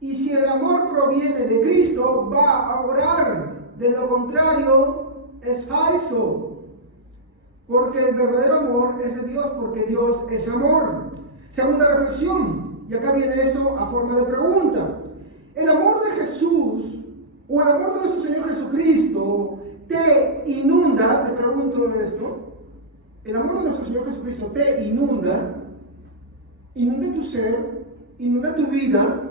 Y si el amor proviene de Cristo, va a obrar. De lo contrario, es falso. Porque el verdadero amor es de Dios, porque Dios es amor. Segunda reflexión, y acá viene esto a forma de pregunta. El amor de Jesús, o el amor de nuestro Señor Jesucristo, te inunda, te pregunto esto. El amor de nuestro Señor Jesucristo te inunda tu ser, inunda tu vida.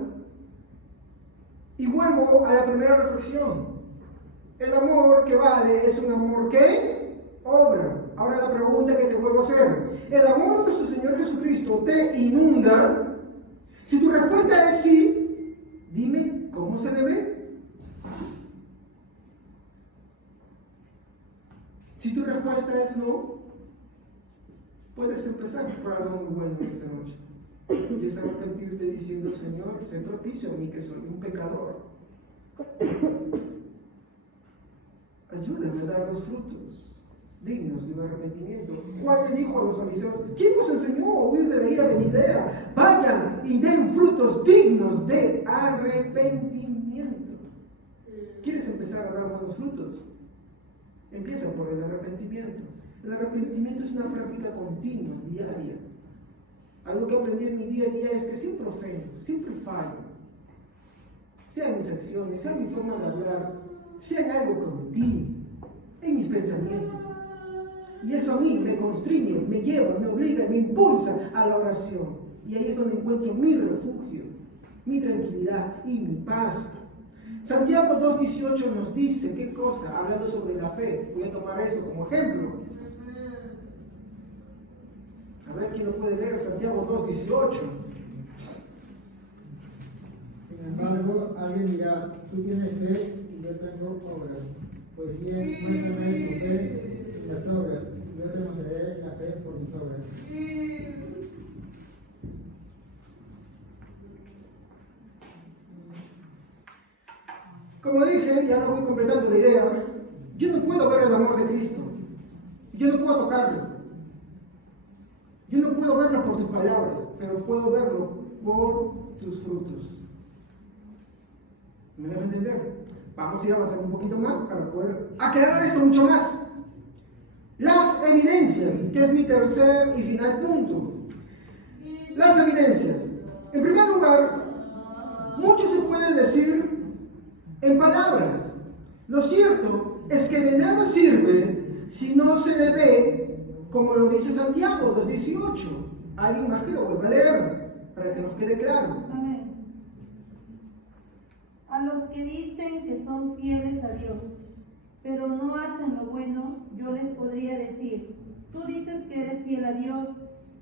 Y vuelvo a la primera reflexión. El amor que vale es un amor que obra. Ahora la pregunta que te vuelvo a hacer. ¿El amor de nuestro Señor Jesucristo te inunda? Si tu respuesta es sí, dime cómo se le ve. Si tu respuesta es no, puedes empezar por algo muy bueno esta noche. Y es arrepentirte diciendo, Señor, sé propicio a mí que soy un pecador. Ayúdame a dar los frutos dignos de un arrepentimiento. Juan le dijo a los fariseos, ¿quién os enseñó a huir de la ira venidera? Vayan y den frutos dignos de arrepentimiento. ¿Quieres empezar a dar buenos frutos? Empieza por el arrepentimiento. El arrepentimiento es una práctica continua, diaria. Algo que aprendí en mi día a día es que siempre ofendo, siempre fallo. Sea en mis acciones, sea en mi forma de hablar, sea en algo continuo, en mis pensamientos. Y eso a mí me constriñe, me lleva, me obliga, me impulsa a la oración. Y ahí es donde encuentro mi refugio, mi tranquilidad y mi paz. Santiago 2:18 nos dice, ¿qué cosa? Hablando sobre la fe. Voy a tomar esto como ejemplo. A ver quién lo puede leer, Santiago 2:18. Sin embargo, alguien dirá, tú tienes fe y yo tengo obras. Pues bien, muéstrame tu fe sin las obras, yo te mostraré la fe por tus obras. Como dije, ya no voy completando la idea, yo no puedo ver el amor de Cristo, yo no puedo tocarlo, yo no puedo verlo por tus palabras, pero puedo verlo por tus frutos. ¿Me dejo entender? Vamos a ir avanzando un poquito más para poder aclarar esto mucho más. Las evidencias, que es mi tercer y final punto. Las evidencias. En primer lugar, mucho se puede decir en palabras. Lo cierto es que de nada sirve si no se le ve, como lo dice Santiago 2:18. Alguien más que lo vuelva a leer, para que nos quede claro. Amén. A los que dicen que son fieles a Dios, pero no hacen lo bueno, yo les podría decir, tú dices que eres fiel a Dios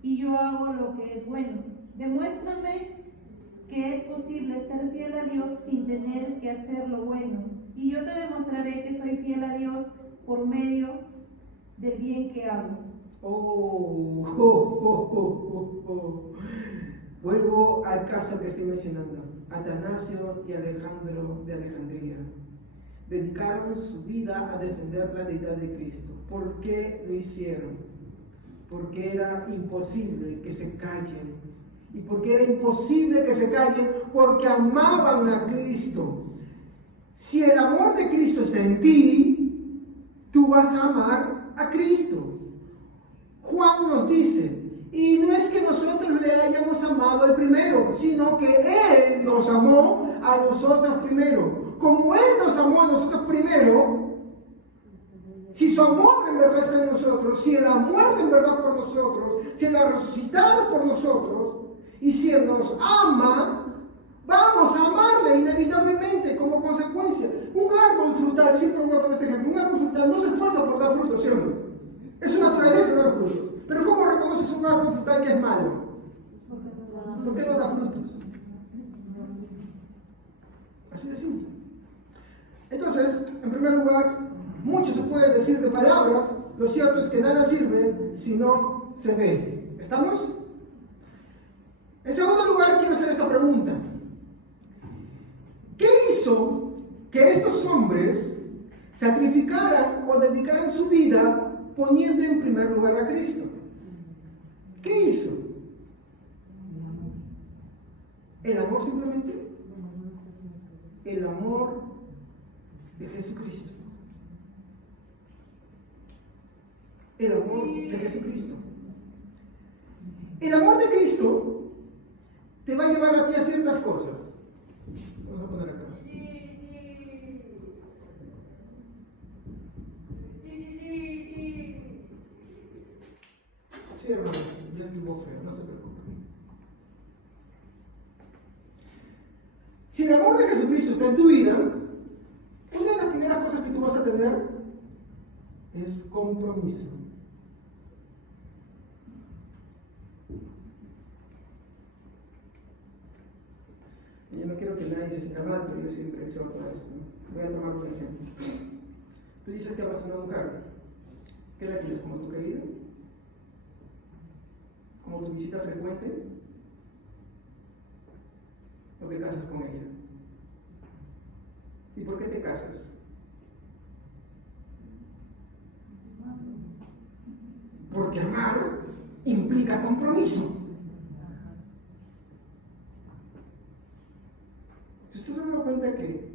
y yo hago lo que es bueno. Demuéstrame que es posible ser fiel a Dios sin tener que hacer lo bueno, y yo te demostraré que soy fiel a Dios por medio del bien que hago. Vuelvo al caso que estoy mencionando. Atanasio y Alejandro de Alejandría dedicaron su vida a defender la deidad de Cristo. ¿Por qué lo hicieron? Porque era imposible que se callen. ¿Y por qué era imposible que se callen? Porque amaban a Cristo. Si el amor de Cristo está en ti, tú vas a amar a Cristo. Juan nos dice, y no es que nosotros le hayamos amado el primero, sino que Él nos amó a nosotros primero. Como Él nos amó a nosotros primero, si su amor en verdad está en nosotros, si Él ha muerto en verdad por nosotros, si Él ha resucitado por nosotros, y si Él nos ama, vamos a amarle inevitablemente como consecuencia. Un árbol frutal, siempre voy a poner este ejemplo, un árbol frutal no se esfuerza por dar frutos, ¿sí o no? Es su naturaleza dar frutos. Pero ¿cómo reconoces un árbol frutal que es malo? ¿Por qué no da frutos? Así de simple. Entonces, en primer lugar, mucho se puede decir de palabras, lo cierto es que nada sirve si no se ve. ¿Estamos? En segundo lugar, quiero hacer esta pregunta. ¿Qué hizo que estos hombres sacrificaran o dedicaran su vida poniendo en primer lugar a Cristo? ¿Qué hizo? ¿El amor simplemente? El amor de Jesucristo. El amor de Jesucristo. El amor de Cristo te va a llevar a ti a ciertas cosas. Vamos a poner acá. Sí, hermanos, ya escribo feo, no se preocupen. Si el amor de Jesucristo está en tu vida, una de las primeras cosas que tú vas a tener es compromiso. Yo no quiero que nadie se sienta mal, pero yo siempre exhorto a esto, ¿no? Voy a tomar un ejemplo. Tú dices que amas a una mujer. ¿Qué la quieres? ¿Como tu querida? ¿Como tu visita frecuente? ¿O te casas con ella? ¿Y por qué te casas? Porque amar implica compromiso. ¿Usted se ha dado cuenta que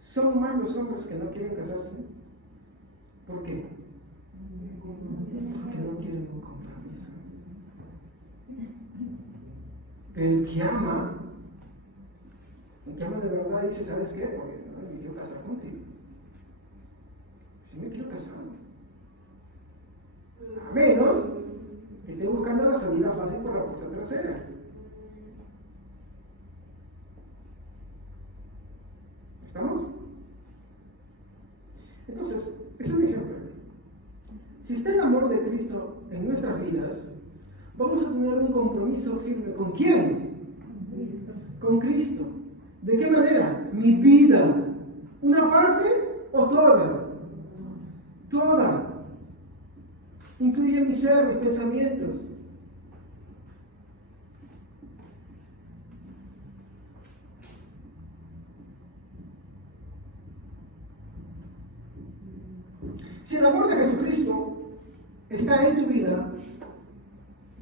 son más los hombres que no quieren casarse? ¿Por qué? Porque no quieren un compromiso. Pero el que ama de verdad dice, ¿sabes qué? Porque no me quiero casar contigo. Si me quiero casar. A menos que esté buscando la salida fácil por la puerta trasera. ¿Estamos? Entonces, ese es mi ejemplo. Si está el amor de Cristo en nuestras vidas, vamos a tener un compromiso firme. ¿Con quién? Con Cristo. ¿De qué manera? Mi vida. ¿Una parte o toda? Toda. incluye mi ser, mis pensamientos. Si el amor de Jesucristo está en tu vida,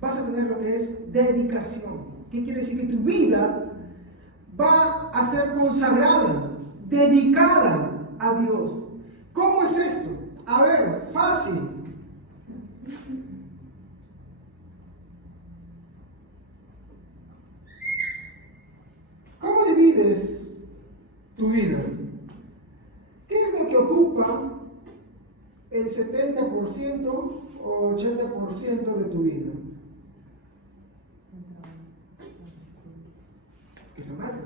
vas a tener lo que es dedicación. ¿Qué quiere decir? Que tu vida va a ser consagrada, dedicada a Dios. ¿Cómo es esto? A ver, fácil. ¿Cómo divides tu vida? ¿Qué es lo que ocupa el 70% o 80% de tu vida? Que se mate,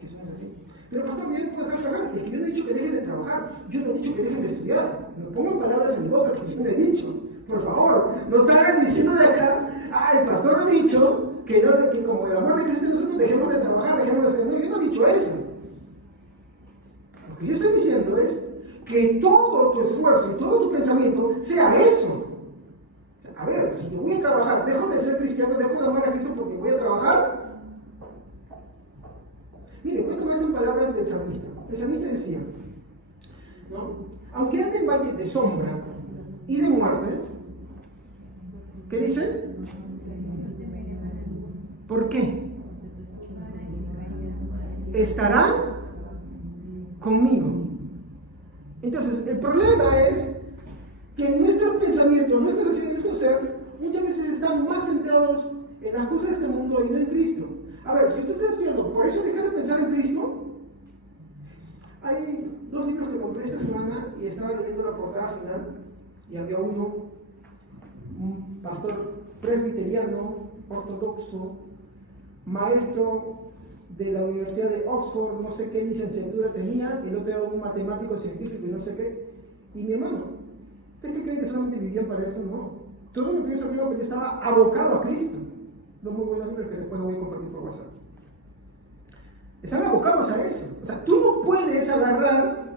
que somos así. Pero pastor, yo no puedo dejar de trabajar. Es que yo no he dicho que dejen de trabajar, yo no he dicho que dejen de estudiar. No pongan palabras en mi boca que yo no he dicho. Por favor, no salgan diciendo de acá, el pastor ha dicho que, no, que como el amor de Cristo nosotros dejemos de trabajar, dejemos de estudiar. No, yo no he dicho eso. Lo que yo estoy diciendo es que todo tu esfuerzo y todo tu pensamiento sea eso. A ver, si yo voy a trabajar, dejo de ser cristiano, dejo de amar a Cristo porque voy a trabajar. Mire, voy a tomar estas palabras del salmista. El salmista decía, ¿no? Aunque ande en valle de sombra y de muerte, ¿qué dice? ¿Por qué? Estarán conmigo. Entonces, el problema es que nuestros pensamientos, nuestras acciones, nuestro ser, muchas veces están más centrados en las cosas de este mundo y no en Cristo. A ver, si tú estás estudiando, por eso dejas de pensar en Cristo. Hay 2 libros que compré esta semana y estaba leyendo la portada final y había uno, un pastor presbiteriano, ortodoxo, maestro de la Universidad de Oxford, no sé qué licenciatura tenía, y el otro era un matemático científico y no sé qué. Y mi hermano, ¿ustedes qué creen que solamente vivían para eso? No. Todo lo que yo sabía porque yo estaba abocado a Cristo. Dos muy buenos libros que después voy a compartir por WhatsApp. Están abocados a eso. O sea, tú no puedes agarrar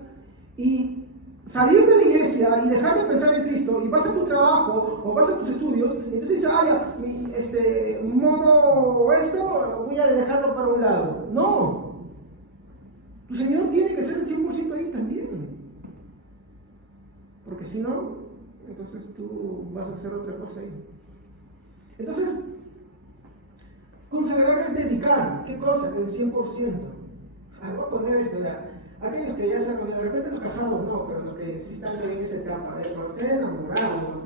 y salir de la iglesia y dejar de pensar en Cristo y vas a tu trabajo o vas a tus estudios y entonces dices, modo esto, voy a dejarlo para un lado. No. Tu Señor tiene que ser el 100% ahí también. Porque si no, entonces tú vas a hacer otra cosa ahí. Entonces, consagrar es dedicar. ¿Qué cosa? El 100%. Voy a poner esto ya. Aquellos que ya se han de repente los casados no, pero los que sí están en esa etapa, cuando estés enamorado,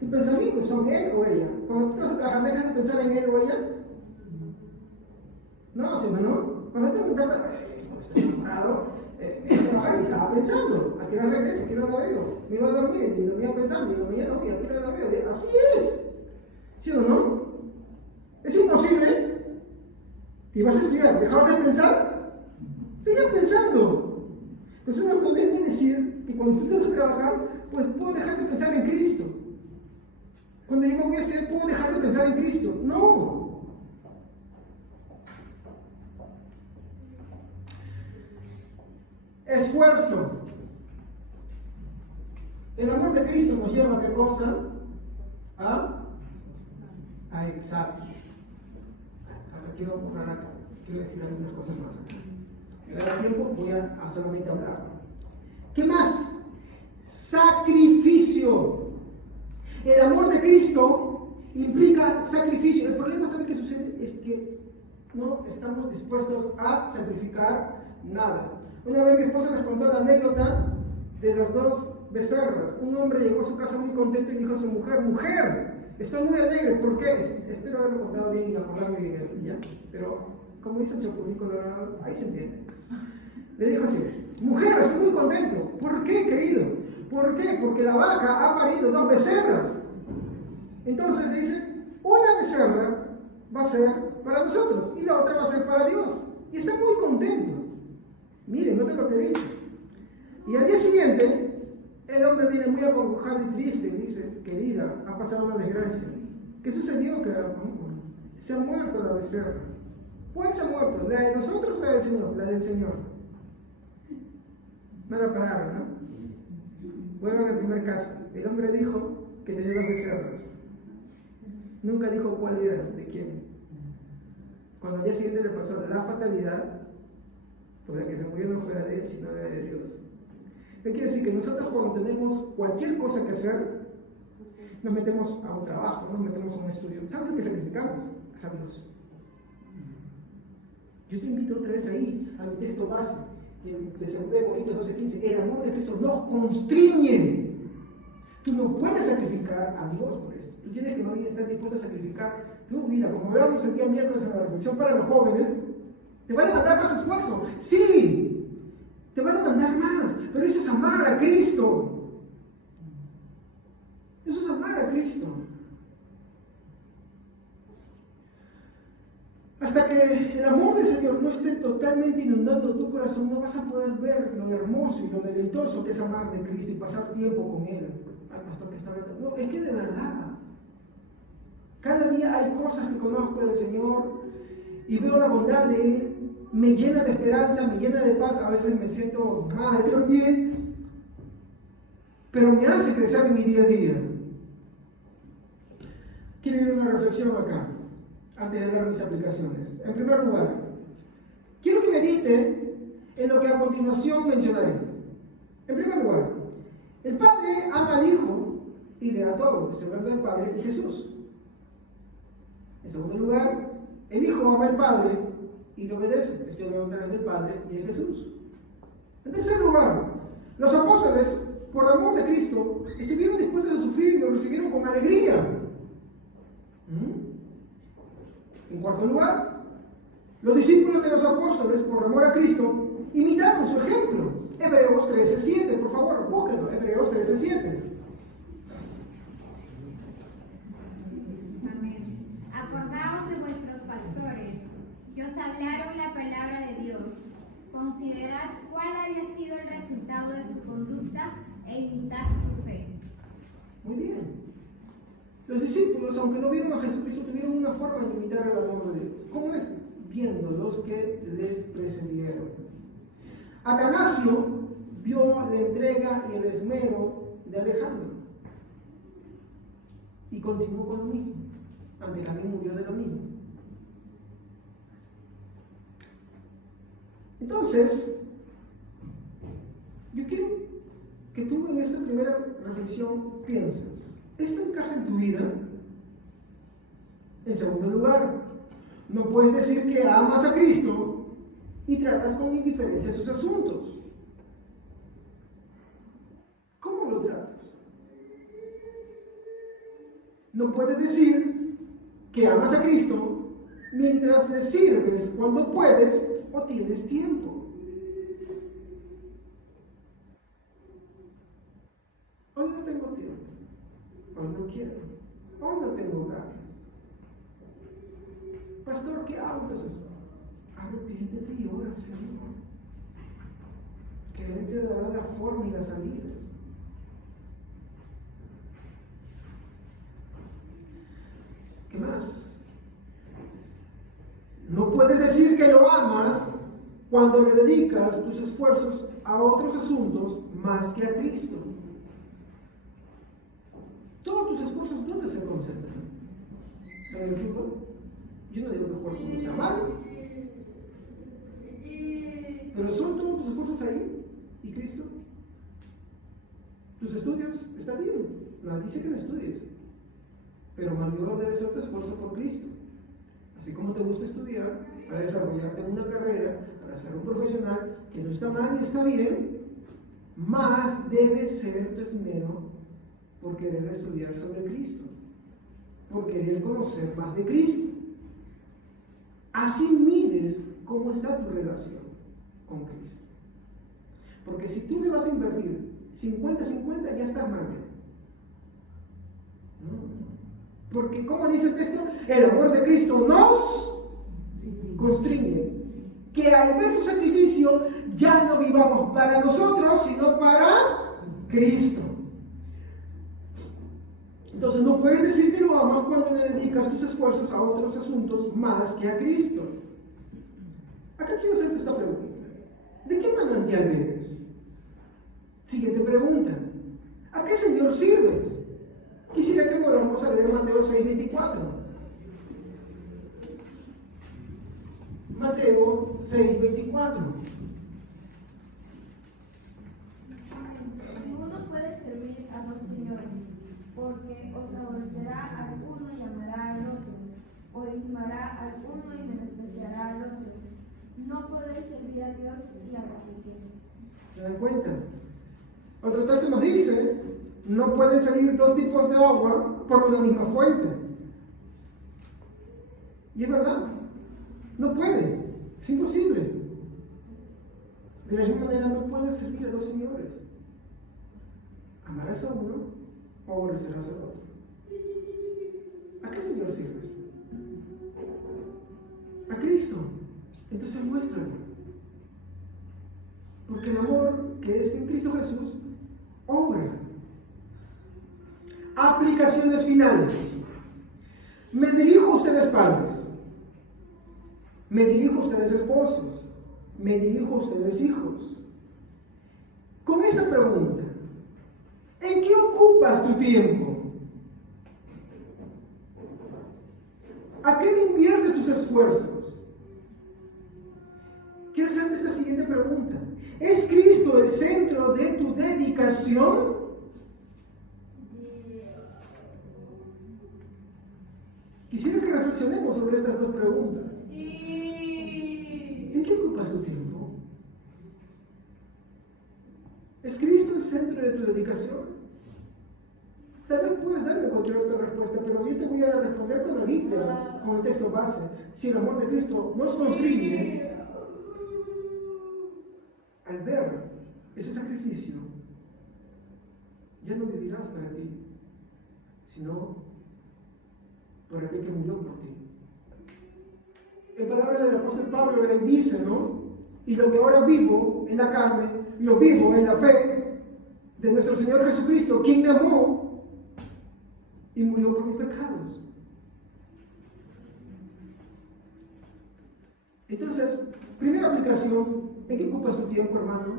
tus pensamientos son él o ella. Cuando tú te vas a trabajar, ¿dejas de pensar en él o ella? No, ¿sí, no? Cuando estás enamorado, vas a trabajar y estaba pensando, ¿a qué hora regreso? ¿A qué hora la veo? Me iba a dormir y lo voy a pensar, y lo voy a dormir, ¿a qué hora la veo? Así es. ¿Sí o no? Es imposible. Y vas a estudiar, ¿dejabas de pensar? Sigas pensando. Entonces no podemos decir que cuando tú te vas a trabajar, pues puedo dejar de pensar en Cristo. Cuando yo me voy a estudiar, puedo dejar de pensar en Cristo. No. Esfuerzo. El amor de Cristo nos lleva a qué cosa? A exaltar. Acá quiero borrar acá. Quiero decir algunas cosas más acá. Cada tiempo voy a solamente hablar. ¿Qué más? Sacrificio. El amor de Cristo implica sacrificio. El problema, ¿sabe qué sucede? Es que no estamos dispuestos a sacrificar nada. Una vez mi esposa nos contó la anécdota de las 2 becerras. Un hombre llegó a su casa muy contento y dijo a su mujer, mujer, estoy muy alegre, ¿por qué? Espero haberlo contado bien y acordarme bien, ¿ya? Pero como dice el Chapulín Colorado, ahí se entiende. Le dijo así, mujer, estoy muy contento. ¿Por qué, querido? ¿Por qué? Porque la vaca ha parido 2 becerras. Entonces le dice, una becerra va a ser para nosotros y la otra va a ser para Dios. Y está muy contento. Miren, noten lo que dice. Y al día siguiente, el hombre viene muy acongojado y triste y dice, querida, ha pasado una desgracia. ¿Qué sucedió? Que se ha muerto la becerra. ¿Cuál se ha muerto? ¿La de nosotros o la del Señor? La del Señor. No la pararon, ¿no? Vuelvan al primer caso. El hombre dijo, que tenía las becerras. Nunca dijo cuál era, de quién. Cuando al día siguiente le pasó la fatalidad, por la que se murió no fuera de él, sino de Dios. ¿Qué quiere decir? Que nosotros cuando tenemos cualquier cosa que hacer, nos metemos a un trabajo, nos metemos a un estudio. ¿Sabes lo que sacrificamos? A Dios. Yo te invito otra vez ahí, a mi texto base, de 2 Corintios 12:15. El amor de Cristo nos constriñe. Tú no puedes sacrificar a Dios por esto. Tú tienes que no estar dispuesto a sacrificar tu vida. Como veamos el día miércoles en la reflexión para los jóvenes, te va a demandar más esfuerzo. Sí, te va a demandar más, pero eso es amar a Cristo. Eso es amar a Cristo. Hasta que el amor del Señor no esté totalmente inundando tu corazón, no vas a poder ver lo hermoso y lo deleitoso que es amar de Cristo y pasar tiempo con Él. Ay, pastor, que está hablando. No, es que de verdad. Cada día hay cosas que conozco del Señor y veo la bondad de Él. Me llena de esperanza, me llena de paz. A veces me siento mal también, pero me hace crecer en mi día a día. Quiero ir a una reflexión acá, antes de dar mis aplicaciones. En primer lugar, quiero que medite en lo que a continuación mencionaré. En primer lugar, el Padre ama al Hijo y le da todo. Estoy hablando del Padre y Jesús. En segundo lugar, el Hijo ama al Padre y le obedece. Estoy hablando también del Padre y de Jesús. En tercer lugar, los apóstoles, por amor de Cristo, estuvieron dispuestos a sufrir y lo recibieron con alegría. En cuarto lugar, los discípulos de los apóstoles, por amor a Cristo, imitaron su ejemplo. Hebreos 13:7, por favor, búsquenlo. Hebreos 13:7. Amén. Acordaos de vuestros pastores, que os hablaron la palabra de Dios. Considerad cuál había sido el resultado de su conducta e imitad su fe. Muy bien. Los discípulos, aunque no vieron a Jesucristo, tuvieron una forma de imitar al amor de Dios. ¿Cómo es? Viendo los que les precedieron. Atanasio vio la entrega y el esmero de Alejandro y continuó con lo mismo. Benjamín murió de lo mismo. Entonces, yo quiero que tú en esta primera reflexión pienses, ¿esto encaja en tu vida? En segundo lugar, no puedes decir que amas a Cristo y tratas con indiferencia sus asuntos. ¿Cómo lo tratas? No puedes decir que amas a Cristo mientras le sirves cuando puedes o tienes tiempo. Hoy no tengo tiempo, hoy no quiero, hoy no tengo ganas. Pastor, ¿qué hago entonces? Arrepiéntete y ora al Señor, que Él te dará la forma y las salidas. ¿Qué más? No puedes decir que lo amas cuando le dedicas tus esfuerzos a otros asuntos más que a Cristo. Todos tus esfuerzos, ¿dónde se concentran? ¿En el fútbol? Yo no digo que el fútbol no sea malo, pero ¿son todos tus esfuerzos ahí? ¿Y Cristo? ¿Tus estudios? Está bien, nadie dice que no estudies, pero mayor debe ser tu esfuerzo por Cristo. Así como te gusta estudiar para desarrollarte en una carrera, para ser un profesional, que no está mal y está bien, más debe ser tu esmero por querer estudiar sobre Cristo, por querer conocer más de Cristo. Así mides cómo está tu relación con Cristo. Porque si tú le vas a invertir 50-50, ya estás mal. ¿No? Porque, como dice el texto, el amor de Cristo nos constriñe. Que al ver su sacrificio ya no vivamos para nosotros, sino para Cristo. Entonces no puedes decir que lo amas cuando le dedicas tus esfuerzos a otros asuntos más que a Cristo. Acá quiero hacerte esta pregunta. ¿De qué manantial bebes? Siguiente pregunta. ¿A qué Señor sirves? Mateo, vamos a leer Mateo 6:24. Mateo 6:24. Ninguno puede servir a dos señores, porque os aborrecerá al uno y amará al otro, o estimará al uno y menospreciará al otro. No podéis servir a Dios y a las riquezas. ¿Se dan cuenta? Otro texto nos dice, no pueden salir dos tipos de agua por una misma fuente. Y es verdad, no puede, es imposible. De la misma manera no puedes servir a dos señores. Amarás a uno o aborrecerás al otro. ¿A qué Señor sirves? A Cristo. Entonces muéstralo. Porque el amor que es en Cristo Jesús obra. Aplicaciones finales. Me dirijo a ustedes padres. Me dirijo a ustedes esposos. Me dirijo a ustedes hijos. Con esta pregunta, ¿en qué ocupas tu tiempo? ¿A qué le inviertes tus esfuerzos? Quiero hacerte esta siguiente pregunta. ¿Es Cristo el centro de tu dedicación? Quisiera que reflexionemos sobre estas dos preguntas. ¿En qué ocupas tu tiempo? ¿Es Cristo el centro de tu dedicación? Tal vez puedes darme cualquier otra respuesta, pero yo te voy a responder con la Biblia, con el texto base. Si el amor de Cristo nos constriñe, al ver ese sacrificio, ya no vivirás para ti, sino por aquel que murió por ti. En palabras del apóstol Pablo, él dice, ¿no? Y lo que ahora vivo en la carne, lo vivo en la fe de nuestro Señor Jesucristo, quien me amó y murió por mis pecados. Entonces, primera aplicación, ¿en qué ocupas tu tiempo, hermano?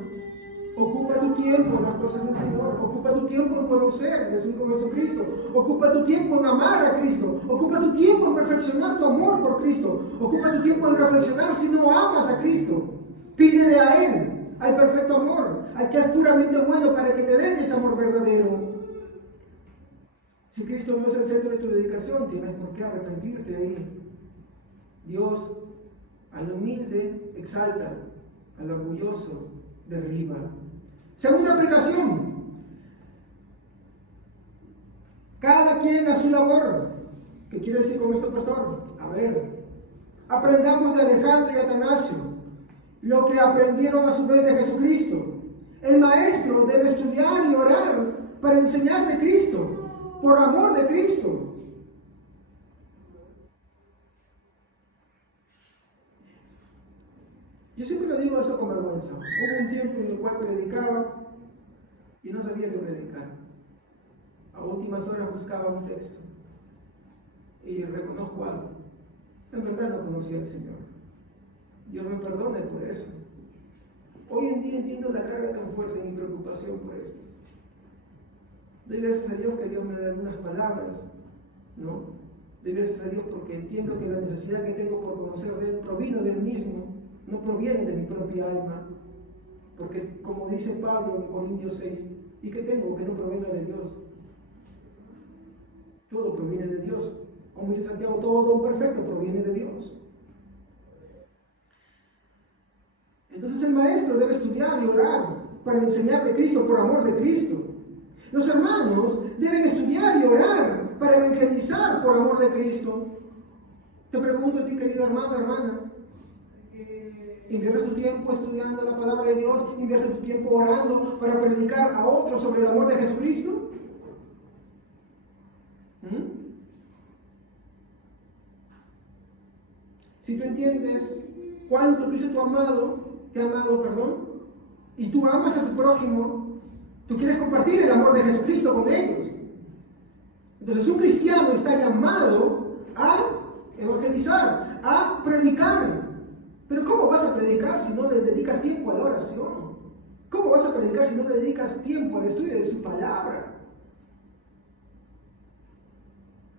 Ocupa tu tiempo en las cosas del Señor. Ocupa tu tiempo en conocer de su Hijo Jesucristo. Ocupa tu tiempo en amar a Cristo. Ocupa tu tiempo en perfeccionar tu amor por Cristo. Ocupa tu tiempo en reflexionar si no amas a Cristo. Pídele a Él, al perfecto amor, al que es puramente bueno para que te dé ese amor verdadero. Si Cristo no es el centro de tu dedicación, tienes por qué arrepentirte ahí. Dios al humilde exalta, al orgulloso derriba. Segunda aplicación. Cada quien a su labor. ¿Qué quiere decir con esto, pastor? A ver, aprendamos de Alejandro y Atanasio lo que aprendieron a su vez de Jesucristo. El maestro debe estudiar y orar para enseñar de Cristo, por amor de Cristo. Yo siempre lo digo esto con vergüenza. Hubo un tiempo en el cual predicaba y no sabía qué predicar. A últimas horas buscaba un texto y reconozco algo. En verdad no conocía al Señor. Dios me perdone por eso. Hoy en día entiendo la carga tan fuerte de mi preocupación por esto. Doy gracias a Dios que Dios me da algunas palabras, ¿no? Doy gracias a Dios porque entiendo que la necesidad que tengo por conocer de Él provino de Él mismo, no proviene de mi propia alma. Porque como dice Pablo en Corintios 6, ¿y qué tengo que no provenga de Dios? Todo proviene de Dios. Como dice Santiago, todo don perfecto proviene de Dios. Entonces el maestro debe estudiar y orar para enseñar de Cristo, por amor de Cristo. Los hermanos deben estudiar y orar para evangelizar por amor de Cristo. Te pregunto a ti, querido hermano, hermana, ¿inviertes tu tiempo estudiando la palabra de Dios? ¿Inviertes tu tiempo orando para predicar a otros sobre el amor de Jesucristo? Si tú entiendes cuánto Cristo te ha amado, y tú amas a tu prójimo, tú quieres compartir el amor de Jesucristo con ellos. Entonces un cristiano está llamado a evangelizar, a predicar. Pero ¿cómo vas a predicar si no le dedicas tiempo a la oración? ¿Cómo vas a predicar si no le dedicas tiempo al estudio de su palabra?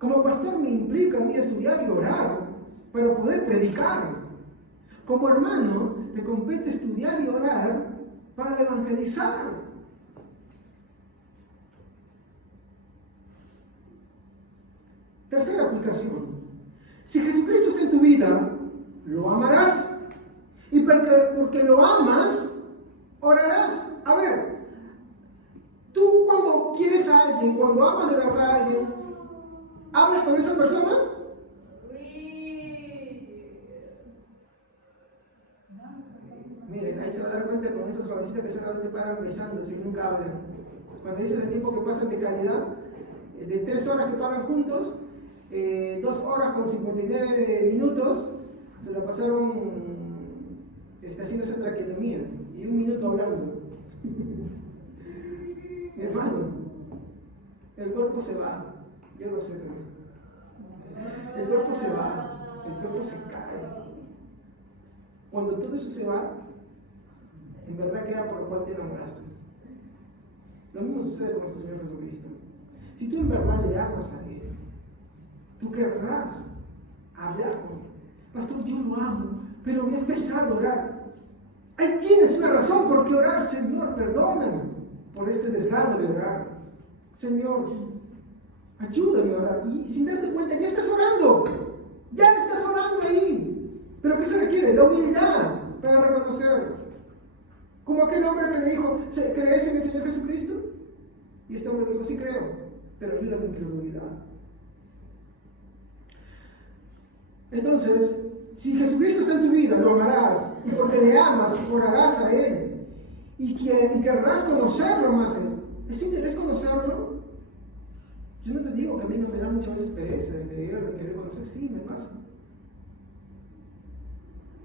Como pastor me implica a mí estudiar y orar para poder predicar. Como hermano, te compete estudiar y orar para evangelizar. Tercera aplicación. Si Jesucristo está en tu vida, lo amarás. Y porque lo amas, orarás. A ver, tú cuando quieres a alguien, cuando amas de verdad a alguien, ¿hablas con esa persona? Miren, ahí se va a dar cuenta con esos jovencitos que solamente paran besándose y nunca hablan. Cuando dices el tiempo que pasan de calidad, de 3 horas que paran juntos, 2 horas con 59 minutos, se la pasaron haciéndose traqueotomía y 1 minuto hablando. Mi hermano, el cuerpo se va, yo lo sé. El cuerpo se va, el cuerpo se cae. Cuando todo eso se va, en verdad queda por lo cual te enamoraste. Lo mismo sucede con nuestro Señor Jesucristo. Si tú en verdad le amas a Él, tú querrás hablar con Él. Pastor, yo lo amo, pero me ha empezado a orar. Ahí tienes una razón por qué orar. Señor, perdóname por este desgano de orar. Señor, ayúdame a orar. Y sin darte cuenta, ya estás orando. Ya estás orando ahí. ¿Pero qué se requiere? La humildad para reconocer. Como aquel hombre que le dijo, ¿crees en el Señor Jesucristo? Y este hombre le dijo, sí creo, pero ayúdame en incredulidad. Entonces, si Jesucristo está en tu vida, lo amarás, y porque le amas, orarás a Él, y querrás conocerlo más a Él. ¿Es tu interés conocerlo? Yo no te digo que a mí no me da muchas veces pereza de creer, de querer conocer, sí, me pasa.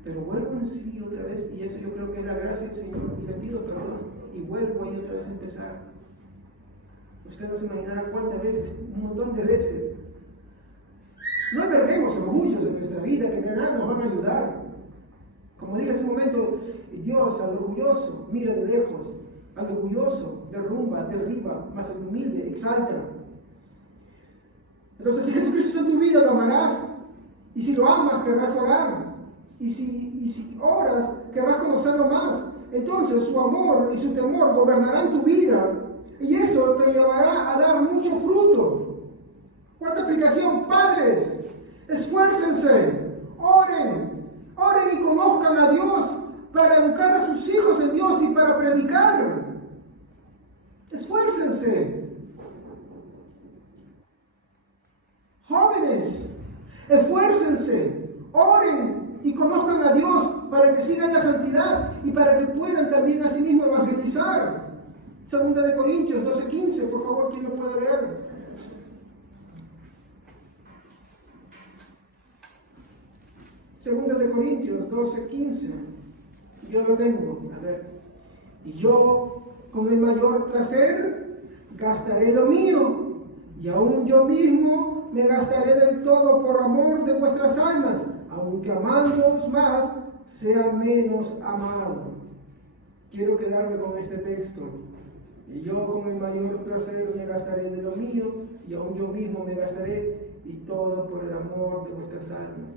Pero vuelvo en sí otra vez, y eso yo creo que es la gracia del Señor, y le pido perdón, y vuelvo ahí otra vez a empezar. Usted no se imaginará cuántas veces, un montón de veces. No alberguemos orgullos en nuestra vida que de nada nos van a ayudar. Como dije hace un momento, Dios al orgulloso mira de lejos, al orgulloso derriba, más al humilde exalta. Entonces, si Jesucristo está en tu vida, lo amarás, y si lo amas, querrás orar, y si oras, querrás conocerlo más. Entonces, su amor y su temor gobernarán tu vida, y esto te llevará a dar mucho fruto. Cuarta aplicación, padres, esfuércense, oren y conozcan a Dios para educar a sus hijos en Dios y para predicar. Esfuércense. Jóvenes, esfuércense, oren y conozcan a Dios para que sigan la santidad y para que puedan también a sí mismos evangelizar. 2 de Corintios 12:15, por favor, ¿quién lo puede leer? Segunda de Corintios 12:15. Yo lo tengo, a ver. Y yo, con el mayor placer, gastaré lo mío, y aún yo mismo me gastaré del todo por amor de vuestras almas, aunque amándoos más, sea menos amado. Quiero quedarme con este texto. Y yo, con el mayor placer, me gastaré de lo mío, y aún yo mismo me gastaré, y todo por el amor de vuestras almas.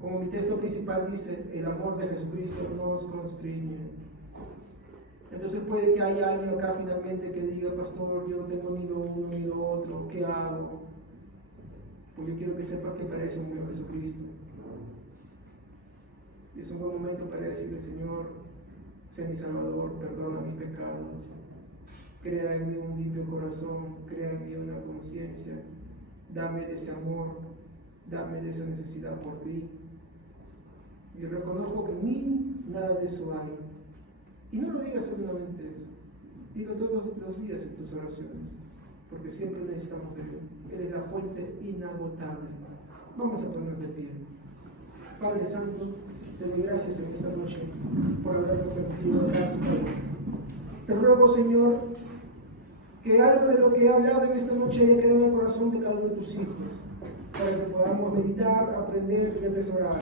Como mi texto principal dice, el amor de Jesucristo nos constriñe. Entonces puede que haya alguien acá finalmente que diga, pastor, yo no tengo ni lo uno ni lo otro, ¿qué hago? Pues yo quiero que sepas que parece un buen Jesucristo. Y es un buen momento para decirle, Señor, sé mi Salvador, perdona mis pecados, crea en mí un limpio corazón, crea en mí una conciencia, dame de ese amor, dame de esa necesidad por ti. Y reconozco que en mí nada de eso hay. Y no lo digas solamente eso, dilo todos los días en tus oraciones, porque siempre necesitamos de Él. Él es la fuente inagotable. Vamos a ponernos de pie. Padre Santo, te doy gracias en esta noche por habernos permitido orar tu palabra. Te ruego, Señor, que algo de lo que he hablado en esta noche haya quedado en el corazón de cada uno de tus hijos, para que podamos meditar, aprender y atesorar.